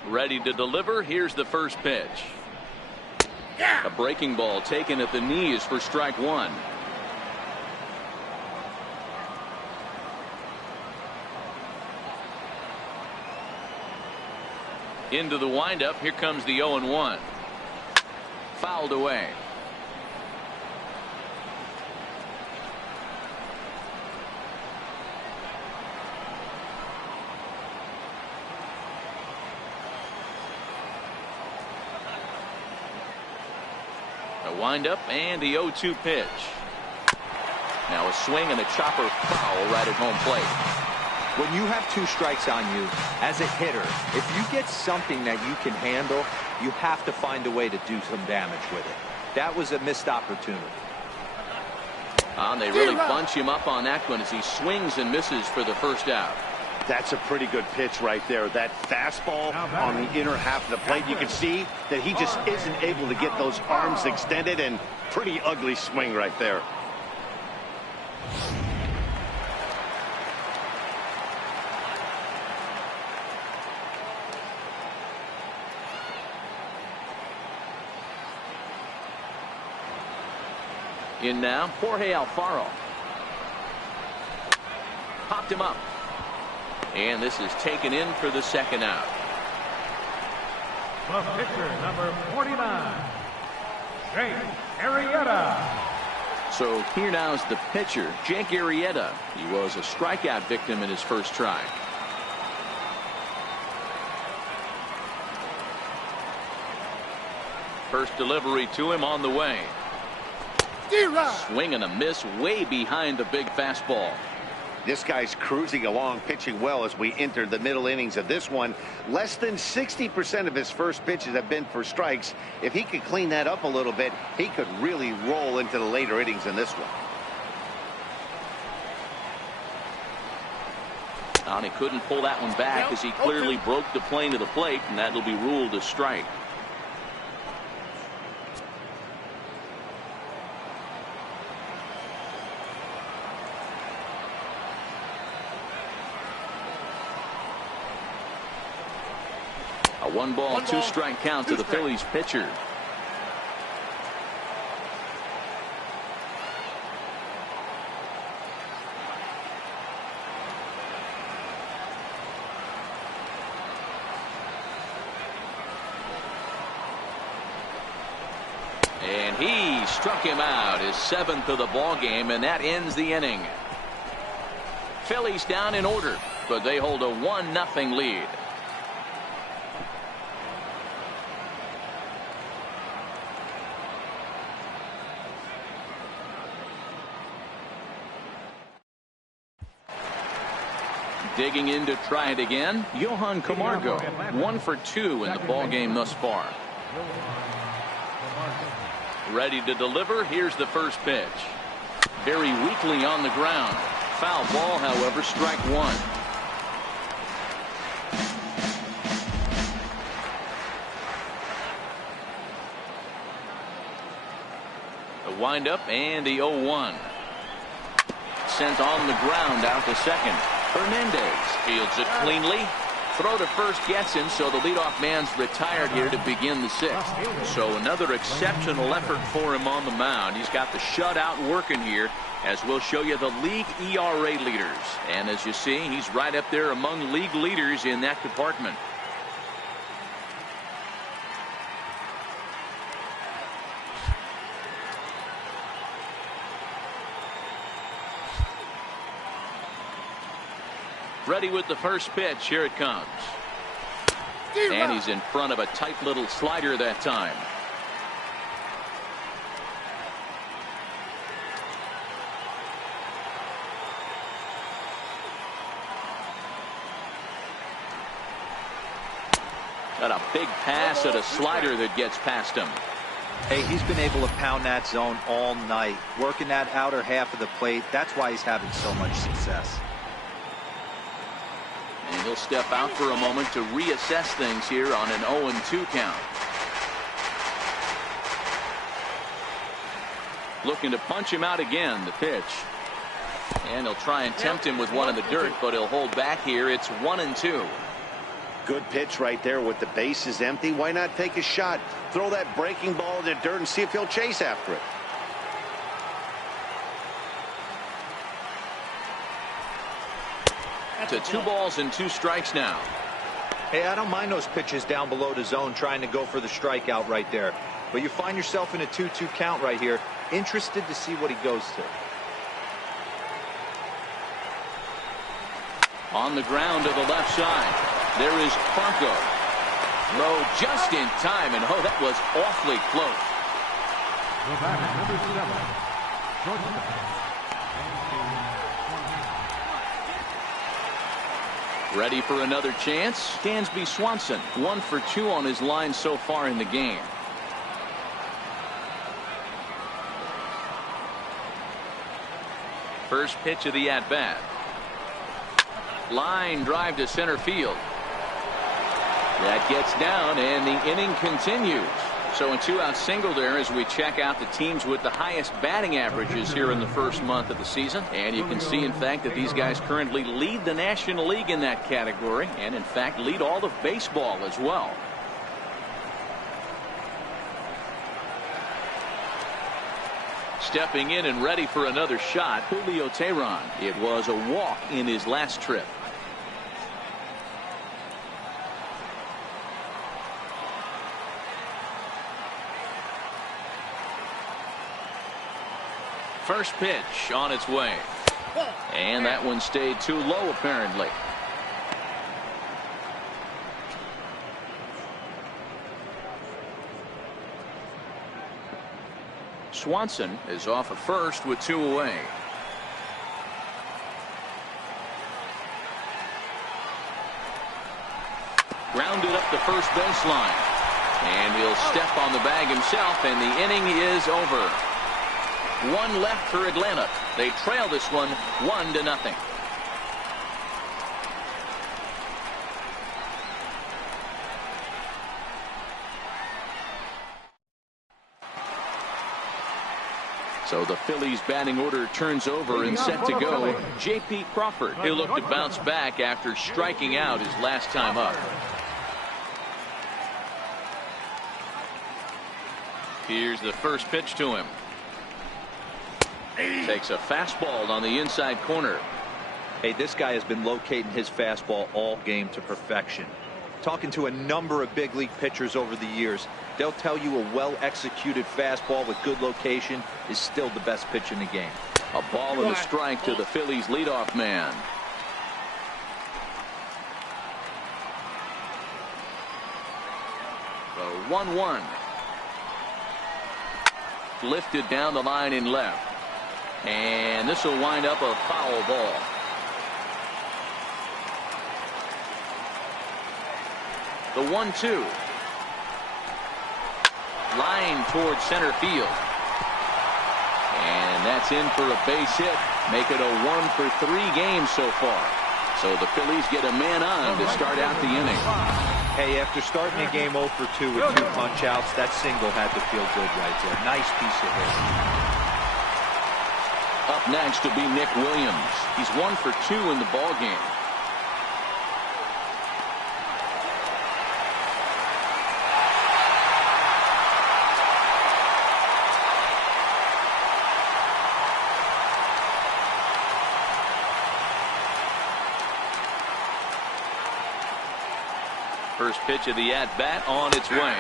Ready to deliver. Here's the first pitch. A breaking ball taken at the knees for strike one. Into the windup. Here comes the 0-1. Fouled away. A windup and the 0-2 pitch. Now a swing and a chopper foul right at home plate. When you have 2 strikes on you, as a hitter, if you get something that you can handle, you have to find a way to do some damage with it. That was a missed opportunity. And they really bunch him up on that one as he swings and misses for the first out. That's a pretty good pitch right there. That fastball on the inner half of the plate. You can see that he just isn't able to get those arms extended, and pretty ugly swing right there. In now, Jorge Alfaro. Popped him up. And this is taken in for the second out. The pitcher, number 49, Jake Arrieta. So here now is the pitcher, Jake Arrieta. He was a strikeout victim in his first try. First delivery to him on the way. Swing and a miss way behind the big fastball. This guy's cruising along, pitching well as we enter the middle innings of this one. Less than 60% of his first pitches have been for strikes. If he could clean that up a little bit, he could really roll into the later innings in this one. And he couldn't pull that one back as he clearly broke the plane to the plate, and that'll be ruled a strike. A 1-ball, 2-strike count to the Phillies pitcher. And he struck him out, his 7th of the ball game, and that ends the inning. Phillies down in order, but they hold a 1-0 lead. Digging in to try it again, Johan Camargo, 1 for 2 in the ball game thus far. Ready to deliver. Here's the first pitch. Very weakly on the ground. Foul ball, however, strike 1. The windup and the 0-1. Sent on the ground out to second. Hernandez fields it cleanly. Throw to first gets him, so the leadoff man's retired here to begin the 6th. So another exceptional effort for him on the mound. He's got the shutout working here, as we'll show you the league ERA leaders. And as you see, he's right up there among league leaders in that department. Ready with the first pitch. Here it comes. And he's in front of a tight little slider that time. Got a big pass at a slider that gets past him. Hey, he's been able to pound that zone all night, working that outer half of the plate. That's why he's having so much success. And he'll step out for a moment to reassess things here on an 0-2 count. Looking to punch him out again, the pitch. And he'll try and tempt him with one in the dirt, but he'll hold back here. It's 1-2. Good pitch right there with the bases empty. Why not take a shot? Throw that breaking ball in the dirt and see if he'll chase after it. To 2 balls and 2 strikes now. Hey, I don't mind those pitches down below the zone trying to go for the strikeout right there. But you find yourself in a 2-2 count right here. Interested to see what he goes to. On the ground to the left side. There is Franco. Throw just in time, and oh, that was awfully close. The batter, number 7, shortstop. Ready for another chance. Dansby Swanson, 1 for 2 on his line so far in the game. First pitch of the at-bat. Line drive to center field. That gets down, and the inning continues. So a 2-out single there as we check out the teams with the highest batting averages here in the first month of the season. And you can see, in fact, that these guys currently lead the National League in that category, and in fact lead all of baseball as well. Stepping in and ready for another shot, Julio Teheran. It was a walk in his last trip. First pitch on its way. And that one stayed too low, apparently. Swanson is off at first with 2 away. Grounded up the first baseline. And he'll step on the bag himself, and the inning is over. 1 left for Atlanta. They trail this one 1-0. So the Phillies batting order turns over and set to go. J.P. Crawford. He'll look to bounce back after striking out his last time up. Here's the first pitch to him. Takes a fastball on the inside corner. Hey, this guy has been locating his fastball all game to perfection. Talking to a number of big league pitchers over the years, they'll tell you a well-executed fastball with good location is still the best pitch in the game. A ball and a strike to the Phillies leadoff man. The 1-1. Lifted down the line in left. And this will wind up a foul ball. The 1-2. Line towards center field. And that's in for a base hit. Make it a 1-for-3 game so far. So the Phillies get a man on to start out the inning. Hey, after starting a game 0-for-2 with 2 punch-outs, that single had to feel good right there. Nice piece of hit. Up next to be Nick Williams. He's 1-for-2 in the ballgame. First pitch of the at-bat on its way.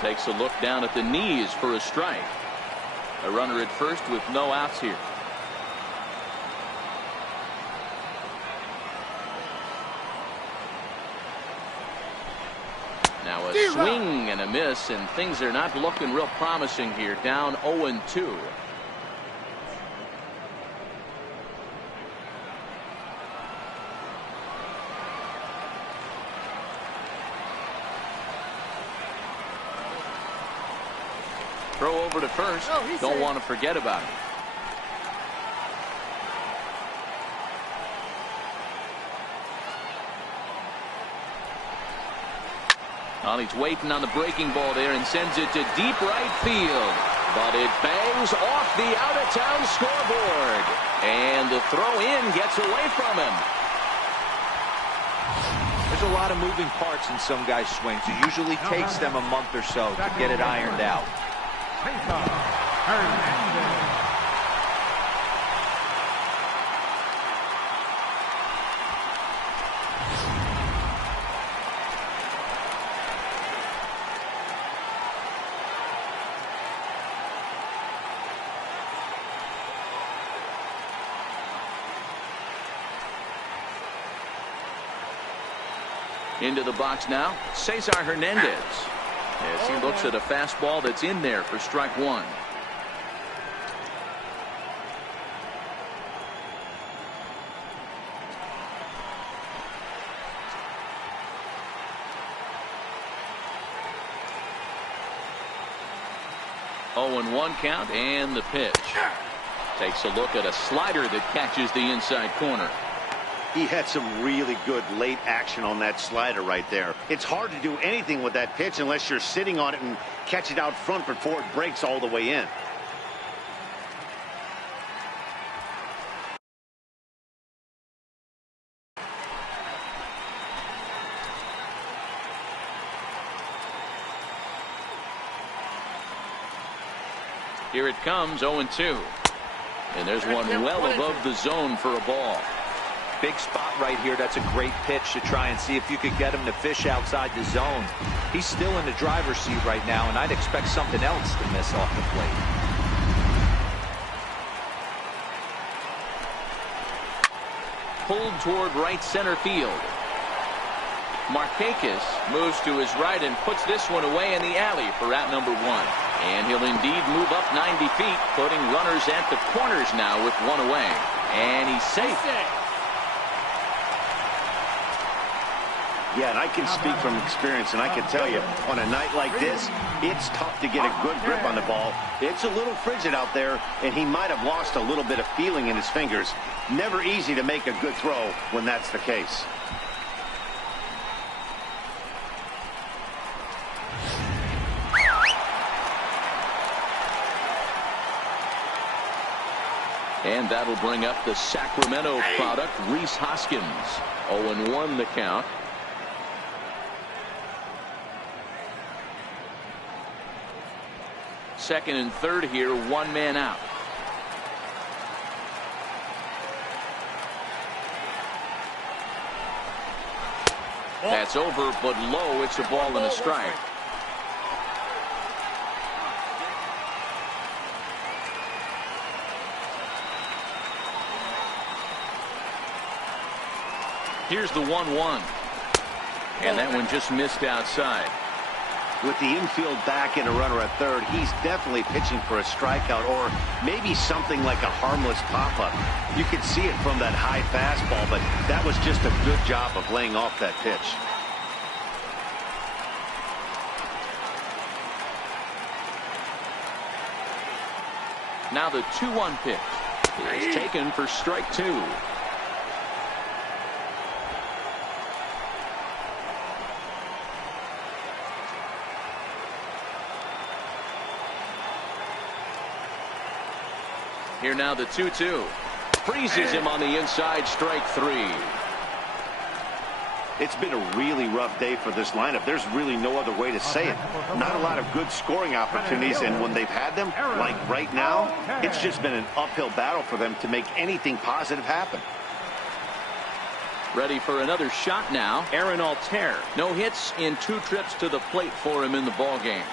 Takes a look down at the knees for a strike. A runner at first with no outs here. Now a swing and a miss, and things are not looking real promising here. Down 0-2. Throw over to first. Don't want to forget about it. Well, he's waiting on the breaking ball there and sends it to deep right field. But it bangs off the out-of-town scoreboard. And the throw in gets away from him. There's a lot of moving parts in some guys' swings. It usually takes them a month or so to get it ironed out. Into the box now, Cesar Hernandez. As he looks at a fastball that's in there for strike 1. Oh, and 1 count, and the pitch. Takes a look at a slider that catches the inside corner. He had some really good late action on that slider right there. It's hard to do anything with that pitch unless you're sitting on it and catch it out front before it breaks all the way in. Here it comes, 0-2. And there's one well above the zone for a ball. Big spot right here. That's a great pitch to try and see if you could get him to fish outside the zone. He's still in the driver's seat right now, and I'd expect something else to miss off the plate. Pulled toward right center field. Markakis moves to his right and puts this one away in the alley for out number 1. And he'll indeed move up 90 feet, putting runners at the corners now with one away. And he's safe. Yeah, and I can speak from experience, and I can tell you, on a night like this, it's tough to get a good grip on the ball. It's a little frigid out there, and he might have lost a little bit of feeling in his fingers. Never easy to make a good throw when that's the case. And that'll bring up the Sacramento product, Rhys Hoskins. 0-1 the count. Second and third here, one man out. That's over, but low. It's a ball and a strike. Here's the 1-1. And that one just missed outside. With the infield back and a runner at third, he's definitely pitching for a strikeout or maybe something like a harmless pop-up. You could see it from that high fastball, but that was just a good job of laying off that pitch. Now the 2-1 pitch is taken for strike 2. Here now the 2-2. Freezes him on the inside, strike 3. It's been a really rough day for this lineup. There's really no other way to say it. Not a lot of good scoring opportunities, and when they've had them, like right now, it's just been an uphill battle for them to make anything positive happen. Ready for another shot now. Aaron Altair. No hits in 2 trips to the plate for him in the ballgame.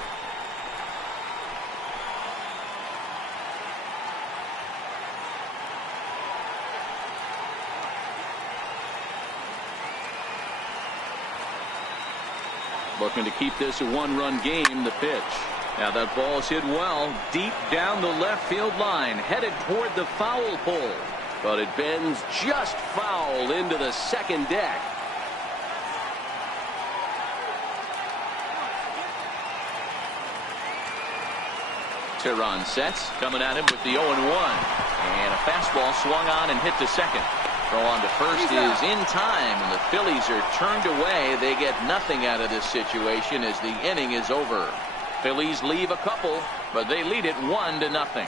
Looking to keep this a 1-run game. The pitch. Now that ball's hit well deep down the left field line, headed toward the foul pole, but it bends just foul into the second deck. Tehran sets, coming at him with the 0-1, and a fastball swung on and hit to second. Throw on to first is in time, and the Phillies are turned away. They get nothing out of this situation as the inning is over. Phillies leave a couple, but they lead it 1-0.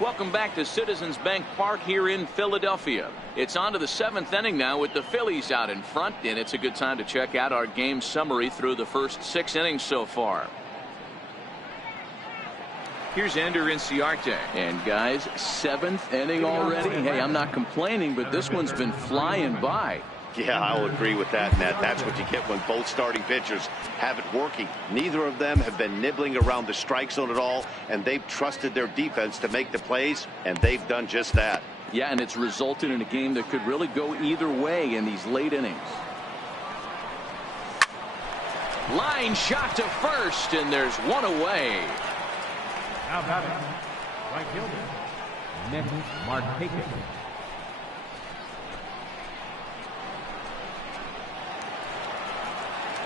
Welcome back to Citizens Bank Park here in Philadelphia. It's on to the 7th inning now with the Phillies out in front, and it's a good time to check out our game summary through the first 6 innings so far. Here's Ender Inciarte. And guys, 7th inning already. Hey, I'm not complaining, but this one's been flying by. Yeah, I'll agree with that, and that's what you get when both starting pitchers have it working. Neither of them have been nibbling around the strike zone at all, and they've trusted their defense to make the plays, and they've done just that. Yeah, and it's resulted in a game that could really go either way in these late innings. Line shot to first, and there's one away. Now batting, right fielder, Nick Markakis.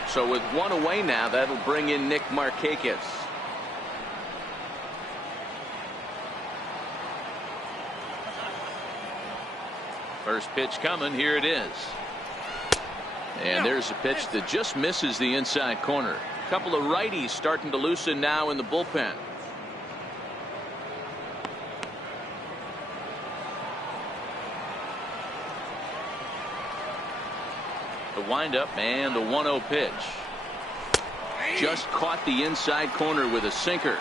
So with one away now, that'll bring in Nick Markakis. First pitch coming. Here it is. And there's a pitch that just misses the inside corner. A couple of righties starting to loosen now in the bullpen. The windup and the 1-0 pitch. Just caught the inside corner with a sinker.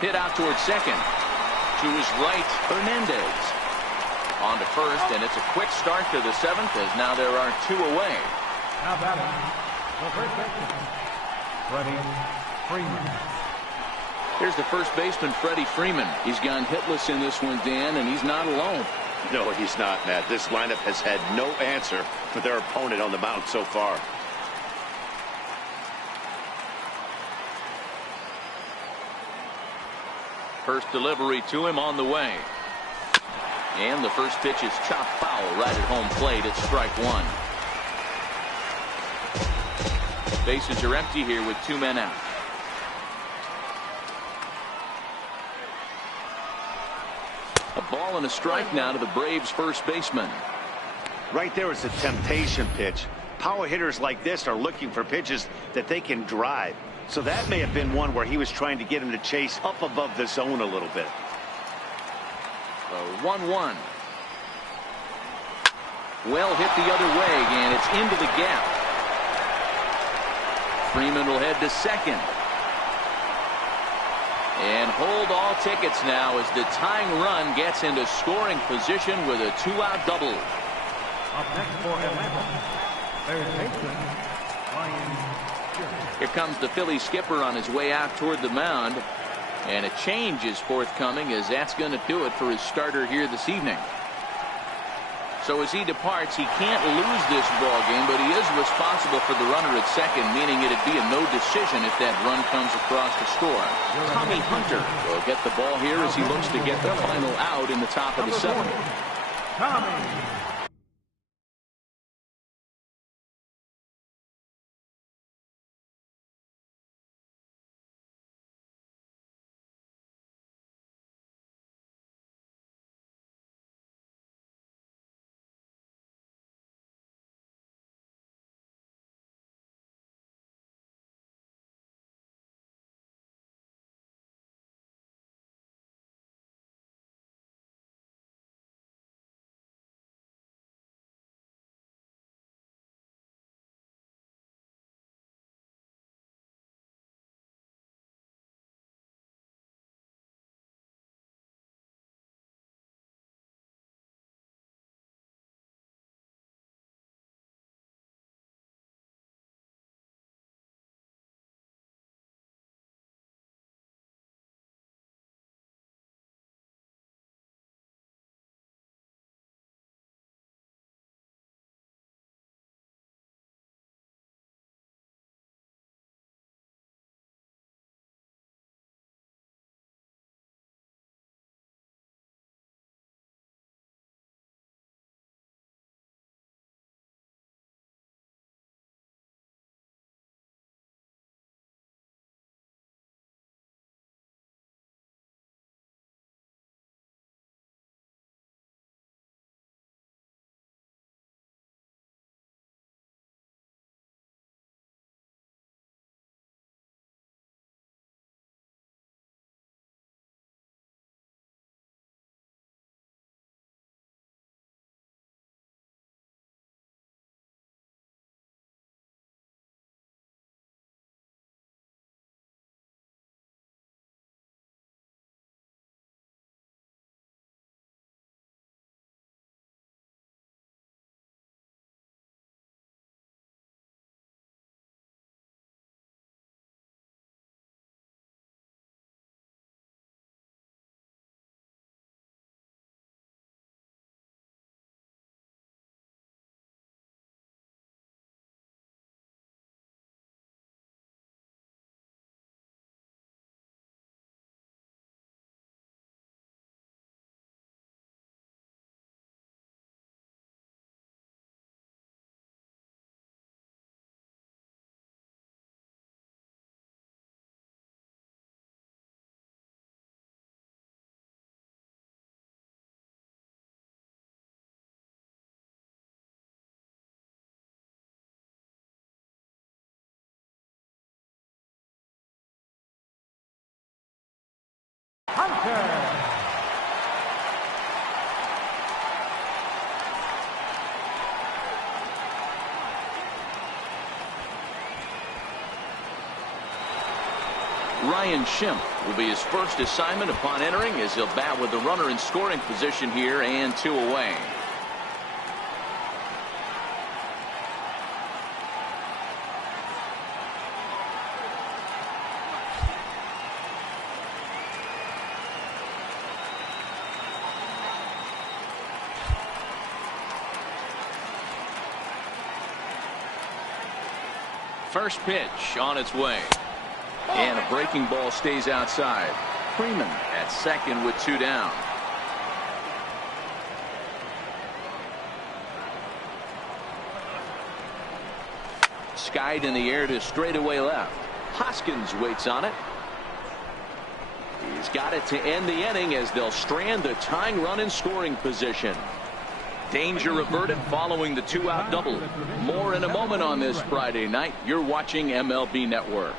Hit out towards second. To his right, Hernandez. On to first, and it's a quick start to the seventh, as now there are 2 away. Now batting, the first baseman, Freddie Freeman. Here's the first baseman, Freddie Freeman. He's gone hitless in this one, Dan, and he's not alone. No, he's not, Matt. This lineup has had no answer for their opponent on the mound so far. First delivery to him on the way. And the first pitch is chopped foul right at home plate. It's strike 1. Bases are empty here with 2 men out. A ball and a strike now to the Braves first baseman. Right there is a temptation pitch. Power hitters like this are looking for pitches that they can drive. So that may have been one where he was trying to get him to chase up above the zone a little bit. 1-1. Well hit the other way, and it's into the gap. Freeman will head to second. And hold all tickets now as the tying run gets into scoring position with a 2-out double. Up next for Atlanta, third baseman, Ryan Sherman. Here comes the Philly skipper on his way out toward the mound. And a change is forthcoming, as that's going to do it for his starter here this evening. So as he departs, he can't lose this ball game, but he is responsible for the runner at second, meaning it'd be a no decision if that run comes across the score. Tommy Hunter will get the ball here as he looks to get the final out in the top of the seventh. Tommy Walker. Ryan Schimpf will be his first assignment upon entering, as he'll bat with the runner in scoring position here and 2 away. First pitch on its way. And a breaking ball stays outside. Freeman at second with 2 down. Skied in the air to straightaway left. Hoskins waits on it. He's got it to end the inning as they'll strand the tying run in scoring position. Danger averted following the 2-out double. More in a moment on this Friday night. You're watching MLB Network.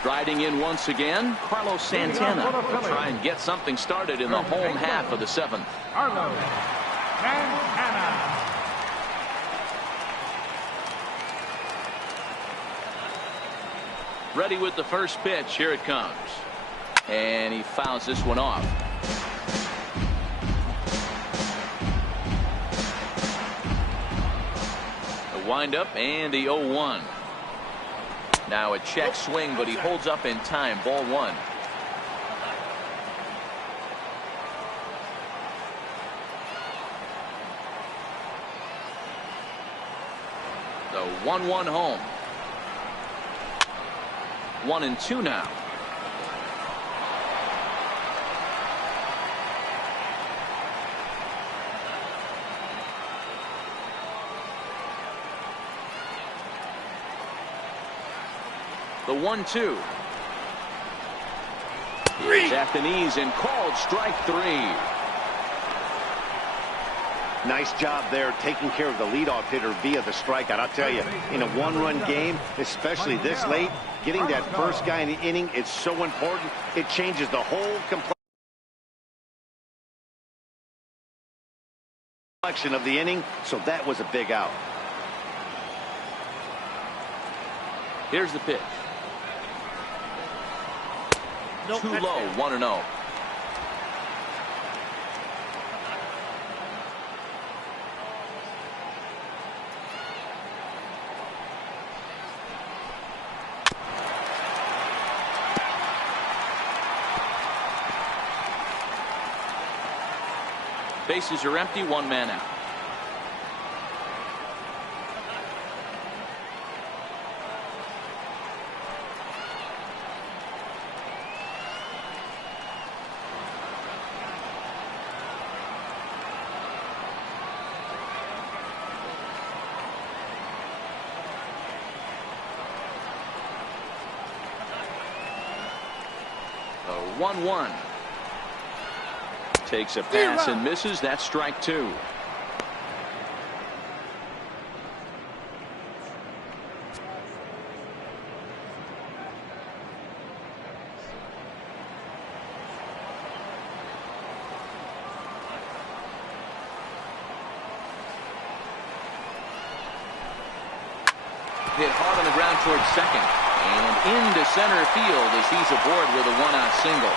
Striding in once again, Carlos Santana will try and get something started in the home half of the 7th. Carlos Santana. Ready with the first pitch. Here it comes. And he fouls this one off. The windup and the 0-1. Now a check swing, but he holds up in time. Ball 1. The 1-1 home. 1-2 now. The 1-2. He's at the knees and called strike 3. Nice job there taking care of the leadoff hitter via the strikeout. I'll tell you, in a 1-run game, especially this late, getting that first guy in the inning is so important. It changes the whole complexion of the inning, so that was a big out. Here's the pitch. Too low, 1-0. Bases are empty, 1 man out. The 1-1. Takes a pass and misses. That's strike 2. Hit hard on the ground towards second and into center field as he's aboard with a 1-out single.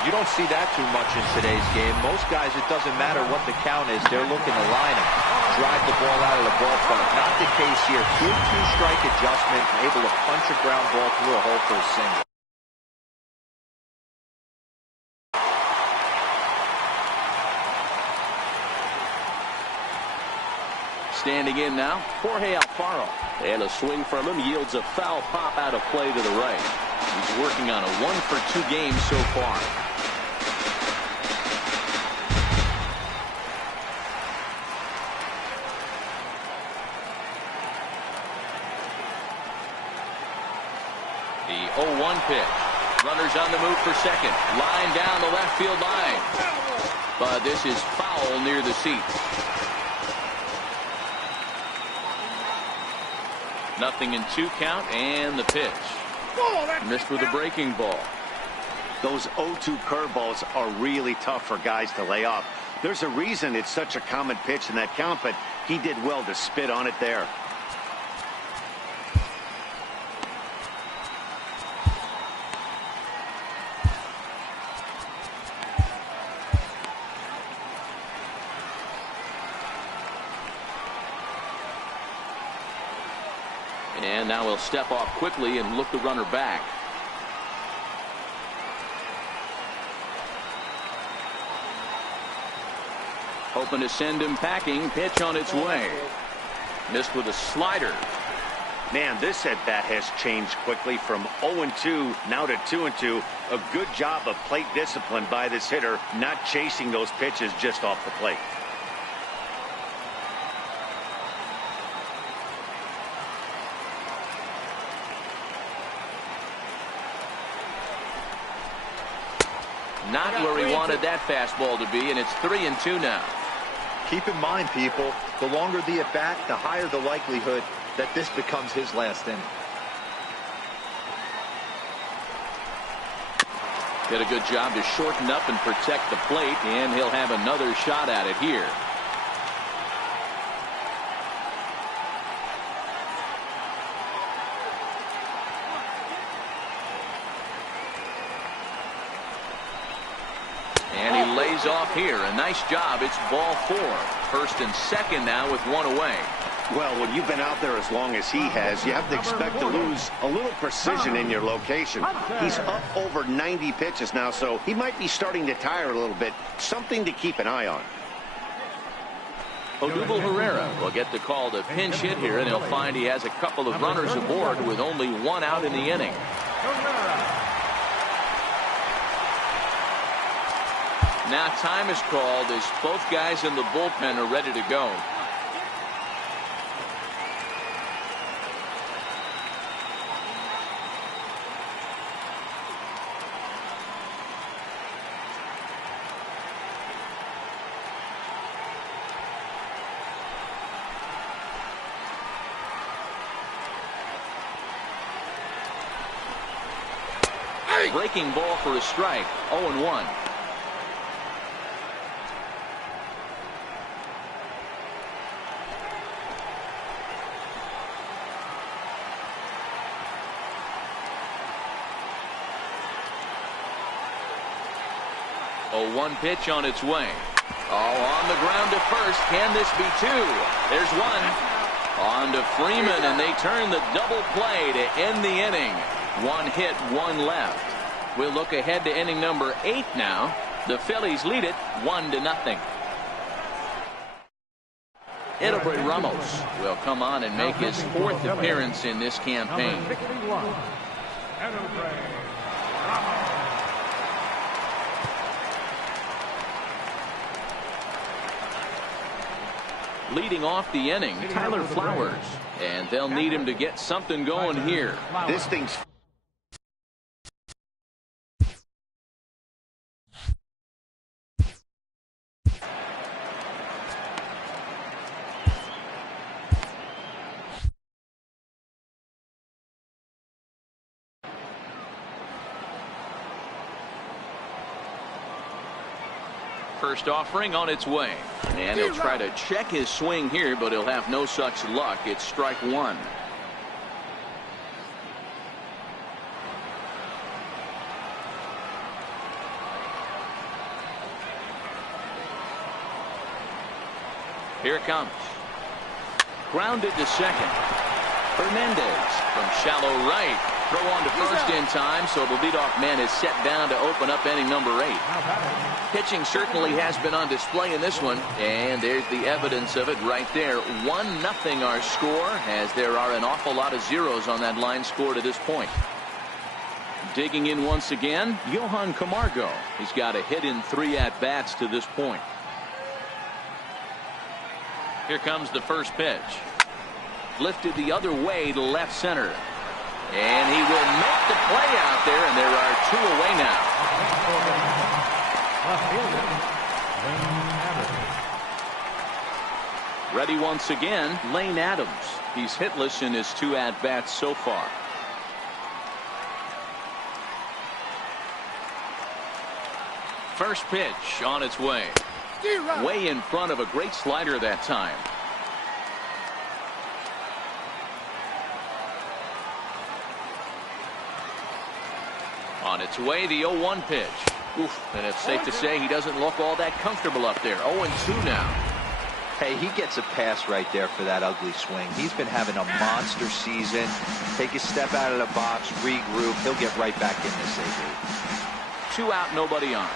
You don't see that too much in today's game. Most guys, it doesn't matter what the count is. They're looking to line him, drive the ball out of the ballpark. Not the case here. Good 2-strike adjustment, able to punch a ground ball through a hole for a single. Standing in now, Jorge Alfaro. And a swing from him yields a foul pop out of play to the right. He's working on a 1-for-2 game so far. The 0-1 pitch. Runners on the move for second. Line down the left field line. But this is foul near the seats. 0-2 count, and the pitch. Missed with a breaking ball. Those 0-2 curveballs are really tough for guys to lay off. There's a reason it's such a common pitch in that count, but he did well to spit on it there. And now he'll step off quickly and look the runner back. Hoping to send him packing. Pitch on its way. Missed with a slider. Man, this at bat has changed quickly from 0-2 now to 2-2. A good job of plate discipline by this hitter, not chasing those pitches just off the plate. Not where he wanted that fastball to be, and it's 3-2 now. Keep in mind, people, the longer the at bat, the higher the likelihood that this becomes his last inning. Did a good job to shorten up and protect the plate, and he'll have another shot at it here. And he lays off here. A nice job. It's ball 4. First and second now with one away. Well, when you've been out there as long as he has, you have to expect to lose a little precision in your location. He's up over 90 pitches now, so he might be starting to tire a little bit. Something to keep an eye on. Odubel Herrera will get the call to pinch hit here, and he'll find he has a couple of runners aboard with only one out in the inning. Now time is called as both guys in the bullpen are ready to go. Breaking ball for a strike. 0-1. Oh, one pitch on its way. Oh, on the ground to first. Can this be two? There's one. On to Freeman, and they turn the double play to end the inning. One hit, one left. We'll look ahead to inning number 8 now. The Phillies lead it 1-0. Edelbert Ramos will come on and make his 4th appearance in this campaign. Leading off the inning, Tyler Flowers. And they'll need him to get something going here. This thing's First offering on its way. And he'll try to check his swing here, but he'll have no such luck. It's strike 1. Here it comes. Grounded to second. Hernandez from shallow right. Throw on to first in time, so the leadoff man is set down to open up inning number 8. Pitching certainly has been on display in this one, and there's the evidence of it right there. 1-0 our score, as there are an awful lot of zeros on that line score to this point. Digging in once again, Johan Camargo. He's got a hit in 3 at-bats to this point. Here comes the first pitch. Lifted the other way to left center. And he will make the play out there, and there are 2 away now. Ready once again, Lane Adams. He's hitless in his 2 at-bats so far. First pitch on its way. Way in front of a great slider that time. On its way, the 0-1 pitch. Oof, and it's safe to say he doesn't look all that comfortable up there. 0-2 now. Hey, he gets a pass right there for that ugly swing. He's been having a monster season. Take a step out of the box, regroup. He'll get right back in this AB. 2 out, nobody on.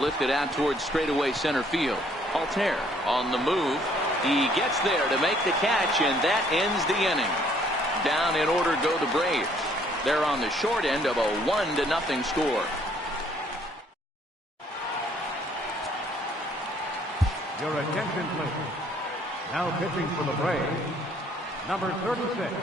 Lifted out towards straightaway center field. Altair on the move. He gets there to make the catch, and that ends the inning. Down in order go the Braves. They're on the short end of a 1-0 score. Your attention, please. Now pitching for the Braves, number 36.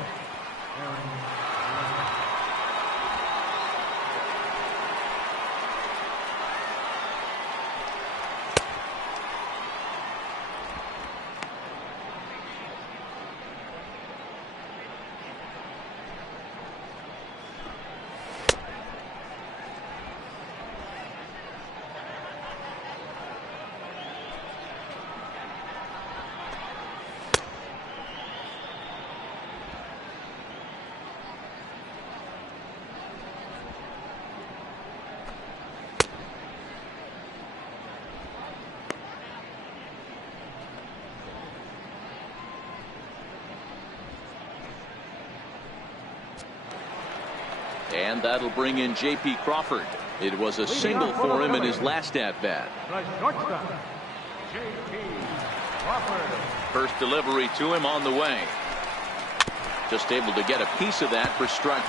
And that'll bring in J.P. Crawford. It was a single for him in his last at-bat. First delivery to him on the way. Just able to get a piece of that for strike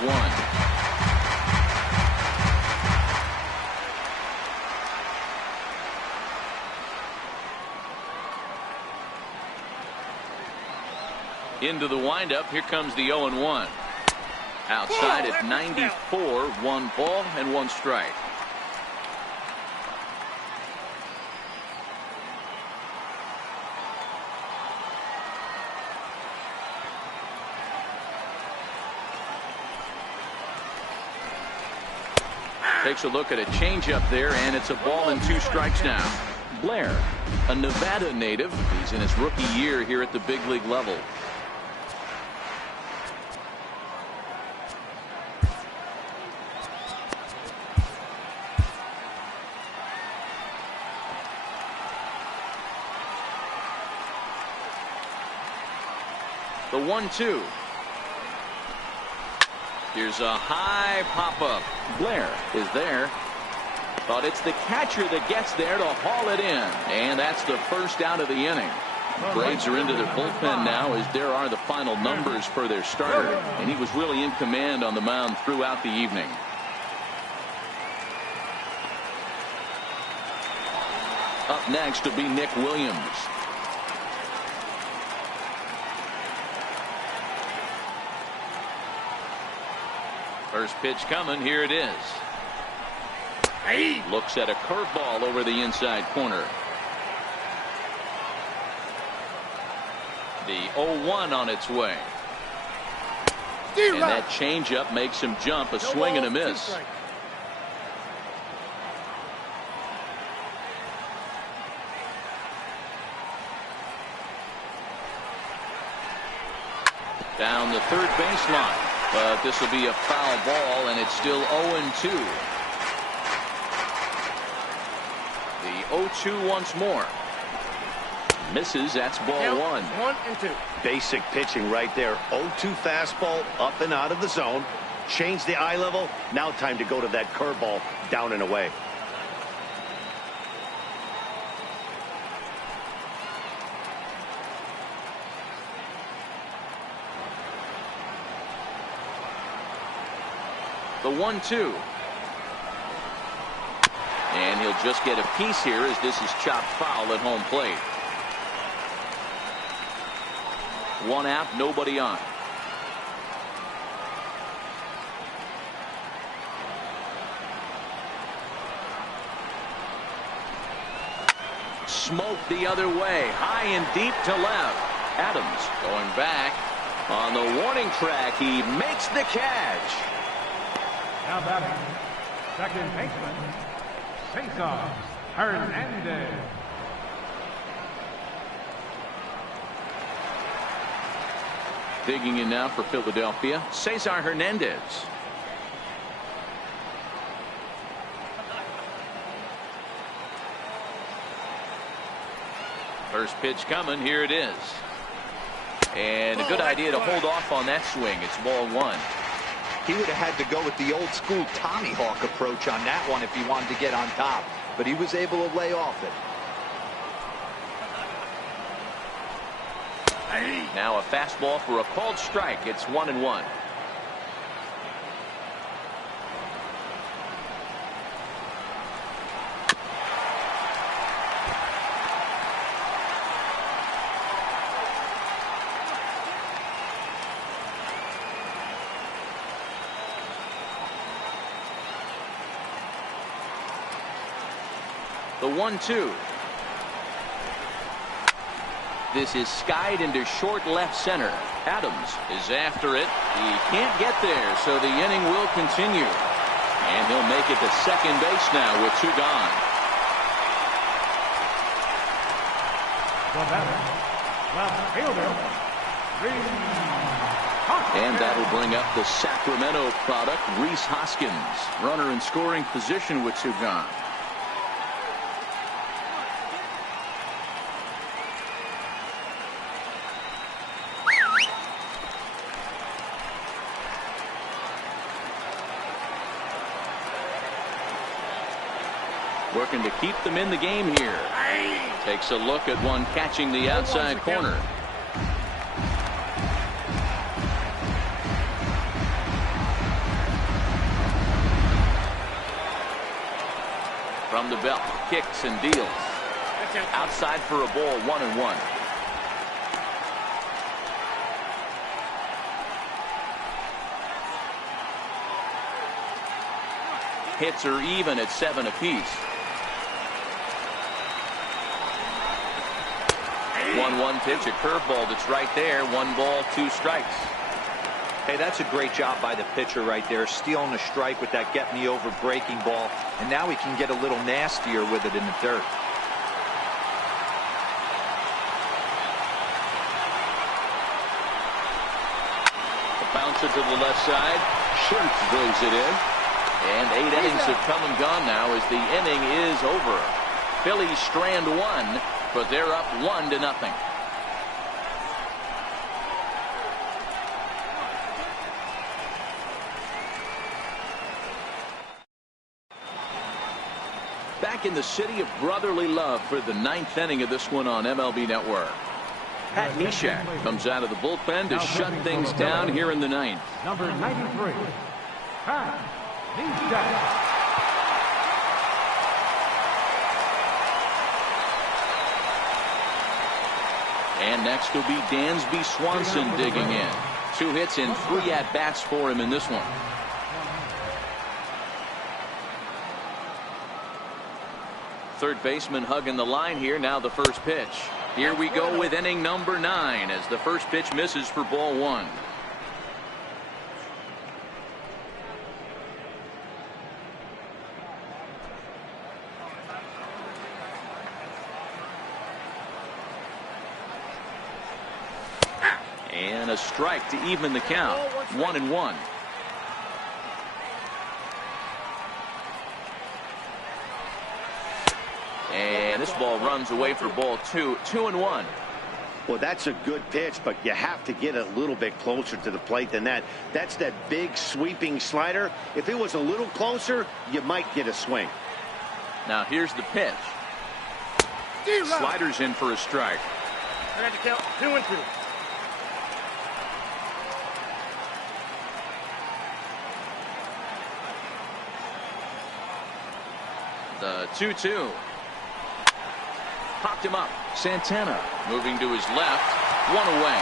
1. Into the windup. Here comes the 0-1. Outside at 94, 1 ball and 1 strike. Takes a look at a changeup there, and it's a ball and 2 strikes now. Blair, a Nevada native. He's in his rookie year here at the big league level. The 1-2. Here's a high pop-up. Blair is there. But it's the catcher that gets there to haul it in. And that's the first out of the inning. Braves are into their bullpen now, as there are the final numbers for their starter. And he was really in command on the mound throughout the evening. Up next will be Nick Williams. First pitch coming. Here it is. Looks at a curveball over the inside corner. The 0-1 on its way. And that changeup makes him jump. A swing and a miss. Down the third baseline. But this will be a foul ball, and it's still 0-2. The 0-2 once more. Misses. That's ball 1. 1-2. Basic pitching right there. 0-2 fastball up and out of the zone. Change the eye level. Now time to go to that curveball down and away. The 1-2. And he'll just get a piece here as this is chopped foul at home plate. 1 out, nobody on. Smoked the other way. High and deep to left. Adams going back. On the warning track, he makes the catch. Now batting, second baseman, Cesar Hernandez. Digging in now for Philadelphia, Cesar Hernandez. First pitch coming. Here it is. And a good idea to hold off on that swing. It's ball one. He would have had to go with the old school Tommy Hawk approach on that one if he wanted to get on top. But he was able to lay off it. Now a fastball for a called strike. It's 1-1. The 1-2. This is skied into short left center. Adams is after it. He can't get there, so the inning will continue. And he'll make it to second base now with 2 gone. The batter, left fielder, and that'll bring up the Sacramento product, Rhys Hoskins. Runner in scoring position with 2 gone. Working to keep them in the game here. Takes a look at one catching the outside corner. From the belt, kicks and deals. Outside for a ball, 1-1. Hits are even at 7 apiece. 1-1 pitch, a curveball that's right there. 1 ball, 2 strikes. Hey, that's a great job by the pitcher right there, stealing a strike with that get me over breaking ball, and now he can get a little nastier with it in the dirt. A bouncer to the left side. Schultz brings it in. And 8 innings have come and gone now as the inning is over. Phillies strand 1, but they're up 1-0. Back in the city of brotherly love for the 9th inning of this one on MLB Network. Pat Neshek comes out of the bullpen to shut things down here in the 9th. Number 93, Pat Neshek. And next will be Dansby Swanson digging in. 2 hits and 3 at-bats for him in this one. Third baseman hugging the line here. Now the first pitch. Here we go with inning number 9 as the first pitch misses for ball 1. And a strike to even the count. 1-1. And this ball runs away for ball 2. 2-1. Well, that's a good pitch, but you have to get a little bit closer to the plate than that. That's that big sweeping slider. If it was a little closer, you might get a swing. Now here's the pitch. Slider's in for a strike. I had to count 2-2. The 2-2. Popped him up. Santana moving to his left. 1 away.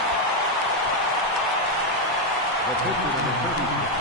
The pitcher number 30.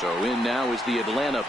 So in now is the Atlanta.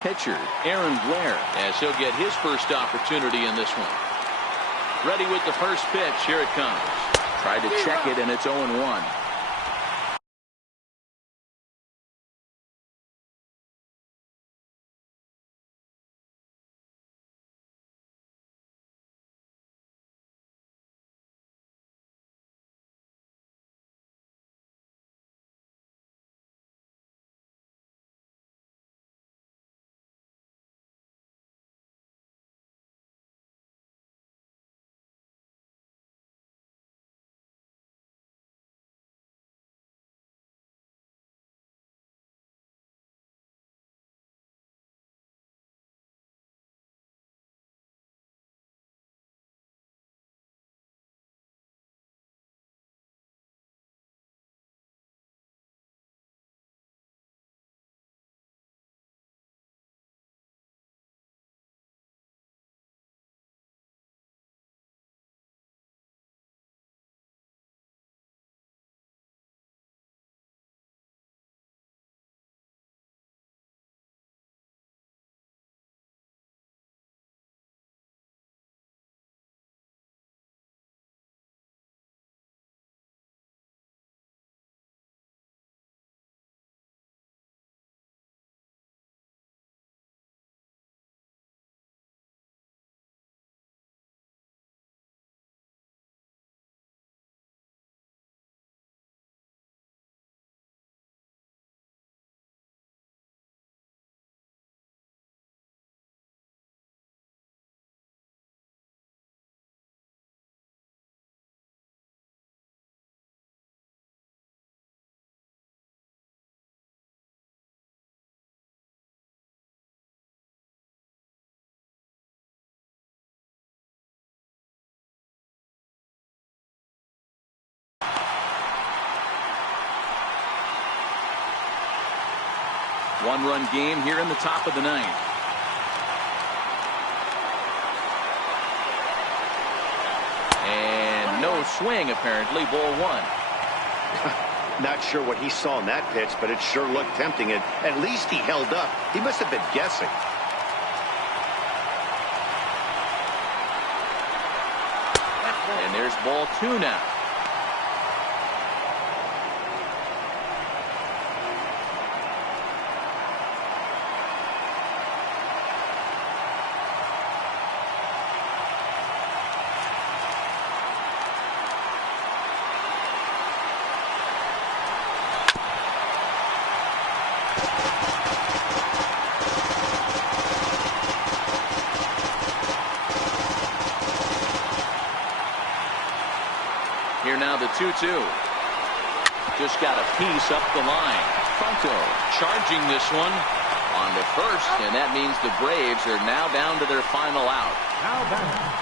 Pitcher Aaron Blair, as he'll get his first opportunity in this one. Ready with the first pitch. Here it comes. Tried to check it, and it's 0-1. One-run game here in the top of the ninth. And no swing, apparently. Ball one. Not sure what he saw in that pitch, but it sure looked tempting. And at least he held up. He must have been guessing. And there's ball two now. Here now the 2-2. Just got a piece up the line. Funko charging this one on to first, and that means the Braves are now down to their final out. Now batting,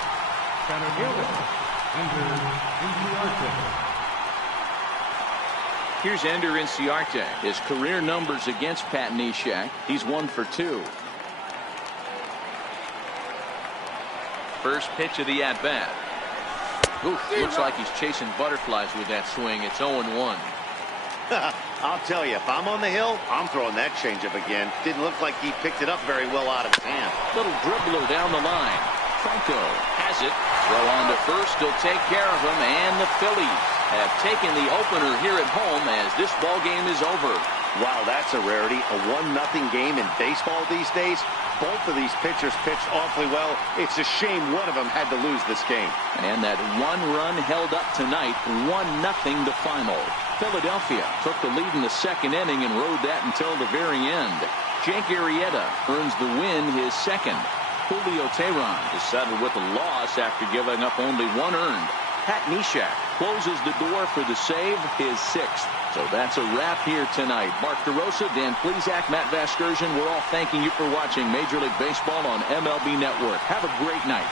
center fielder, Ender Inciarte. Here's Ender Inciarte. His career numbers against Pat Neshek. He's 1 for 2. First pitch of the at-bat. Oof, looks like he's chasing butterflies with that swing. It's 0-1. I'll tell you, if I'm on the hill, I'm throwing that changeup again. Didn't look like he picked it up very well out of his hand. Little dribbler down the line. Franco has it. Throw on to first. He'll take care of him. And the Phillies have taken the opener here at home as this ball game is over. Wow, that's a rarity. A 1-0 game in baseball these days. Both of these pitchers pitched awfully well. It's a shame one of them had to lose this game. And that one run held up tonight. 1-0 the final. Philadelphia took the lead in the second inning and rode that until the very end. Jake Arrieta earns the win, his second. Julio Teheran is settled with a loss after giving up only 1 earned. Pat Neshek closes the door for the save, his 6th. So that's a wrap here tonight. Mark DeRosa, Dan Plesac, Matt Vasgersian, we're all thanking you for watching Major League Baseball on MLB Network. Have a great night.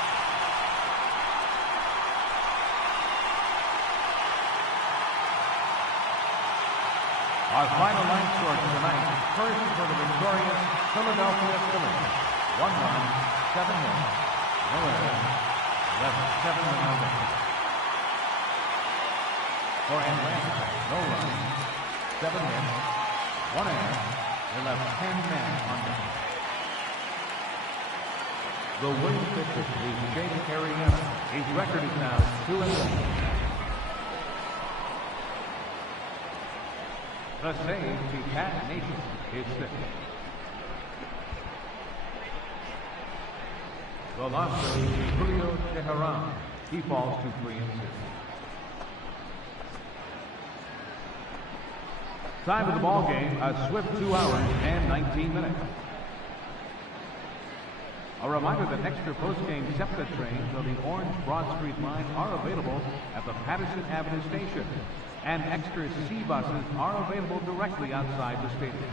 Our final line score tonight. First for the victorious Philadelphia Phillies. 1 run, 7 hits, no errors, left 7 unanswered. For Atlanta, no runs, 7 hits, 1 error, they left 10 men on base. The winning pitcher is Jake Arrieta. His record is now 2-1. The save to Pat Nation is 6. The loss of Julio Teheran. He falls to 3-6. Time of the ball game, a swift 2 hours and 19 minutes. A reminder that extra post-game SEPTA trains on the Orange Broad Street line are available at the Patterson Avenue station, and extra C buses are available directly outside the stadium.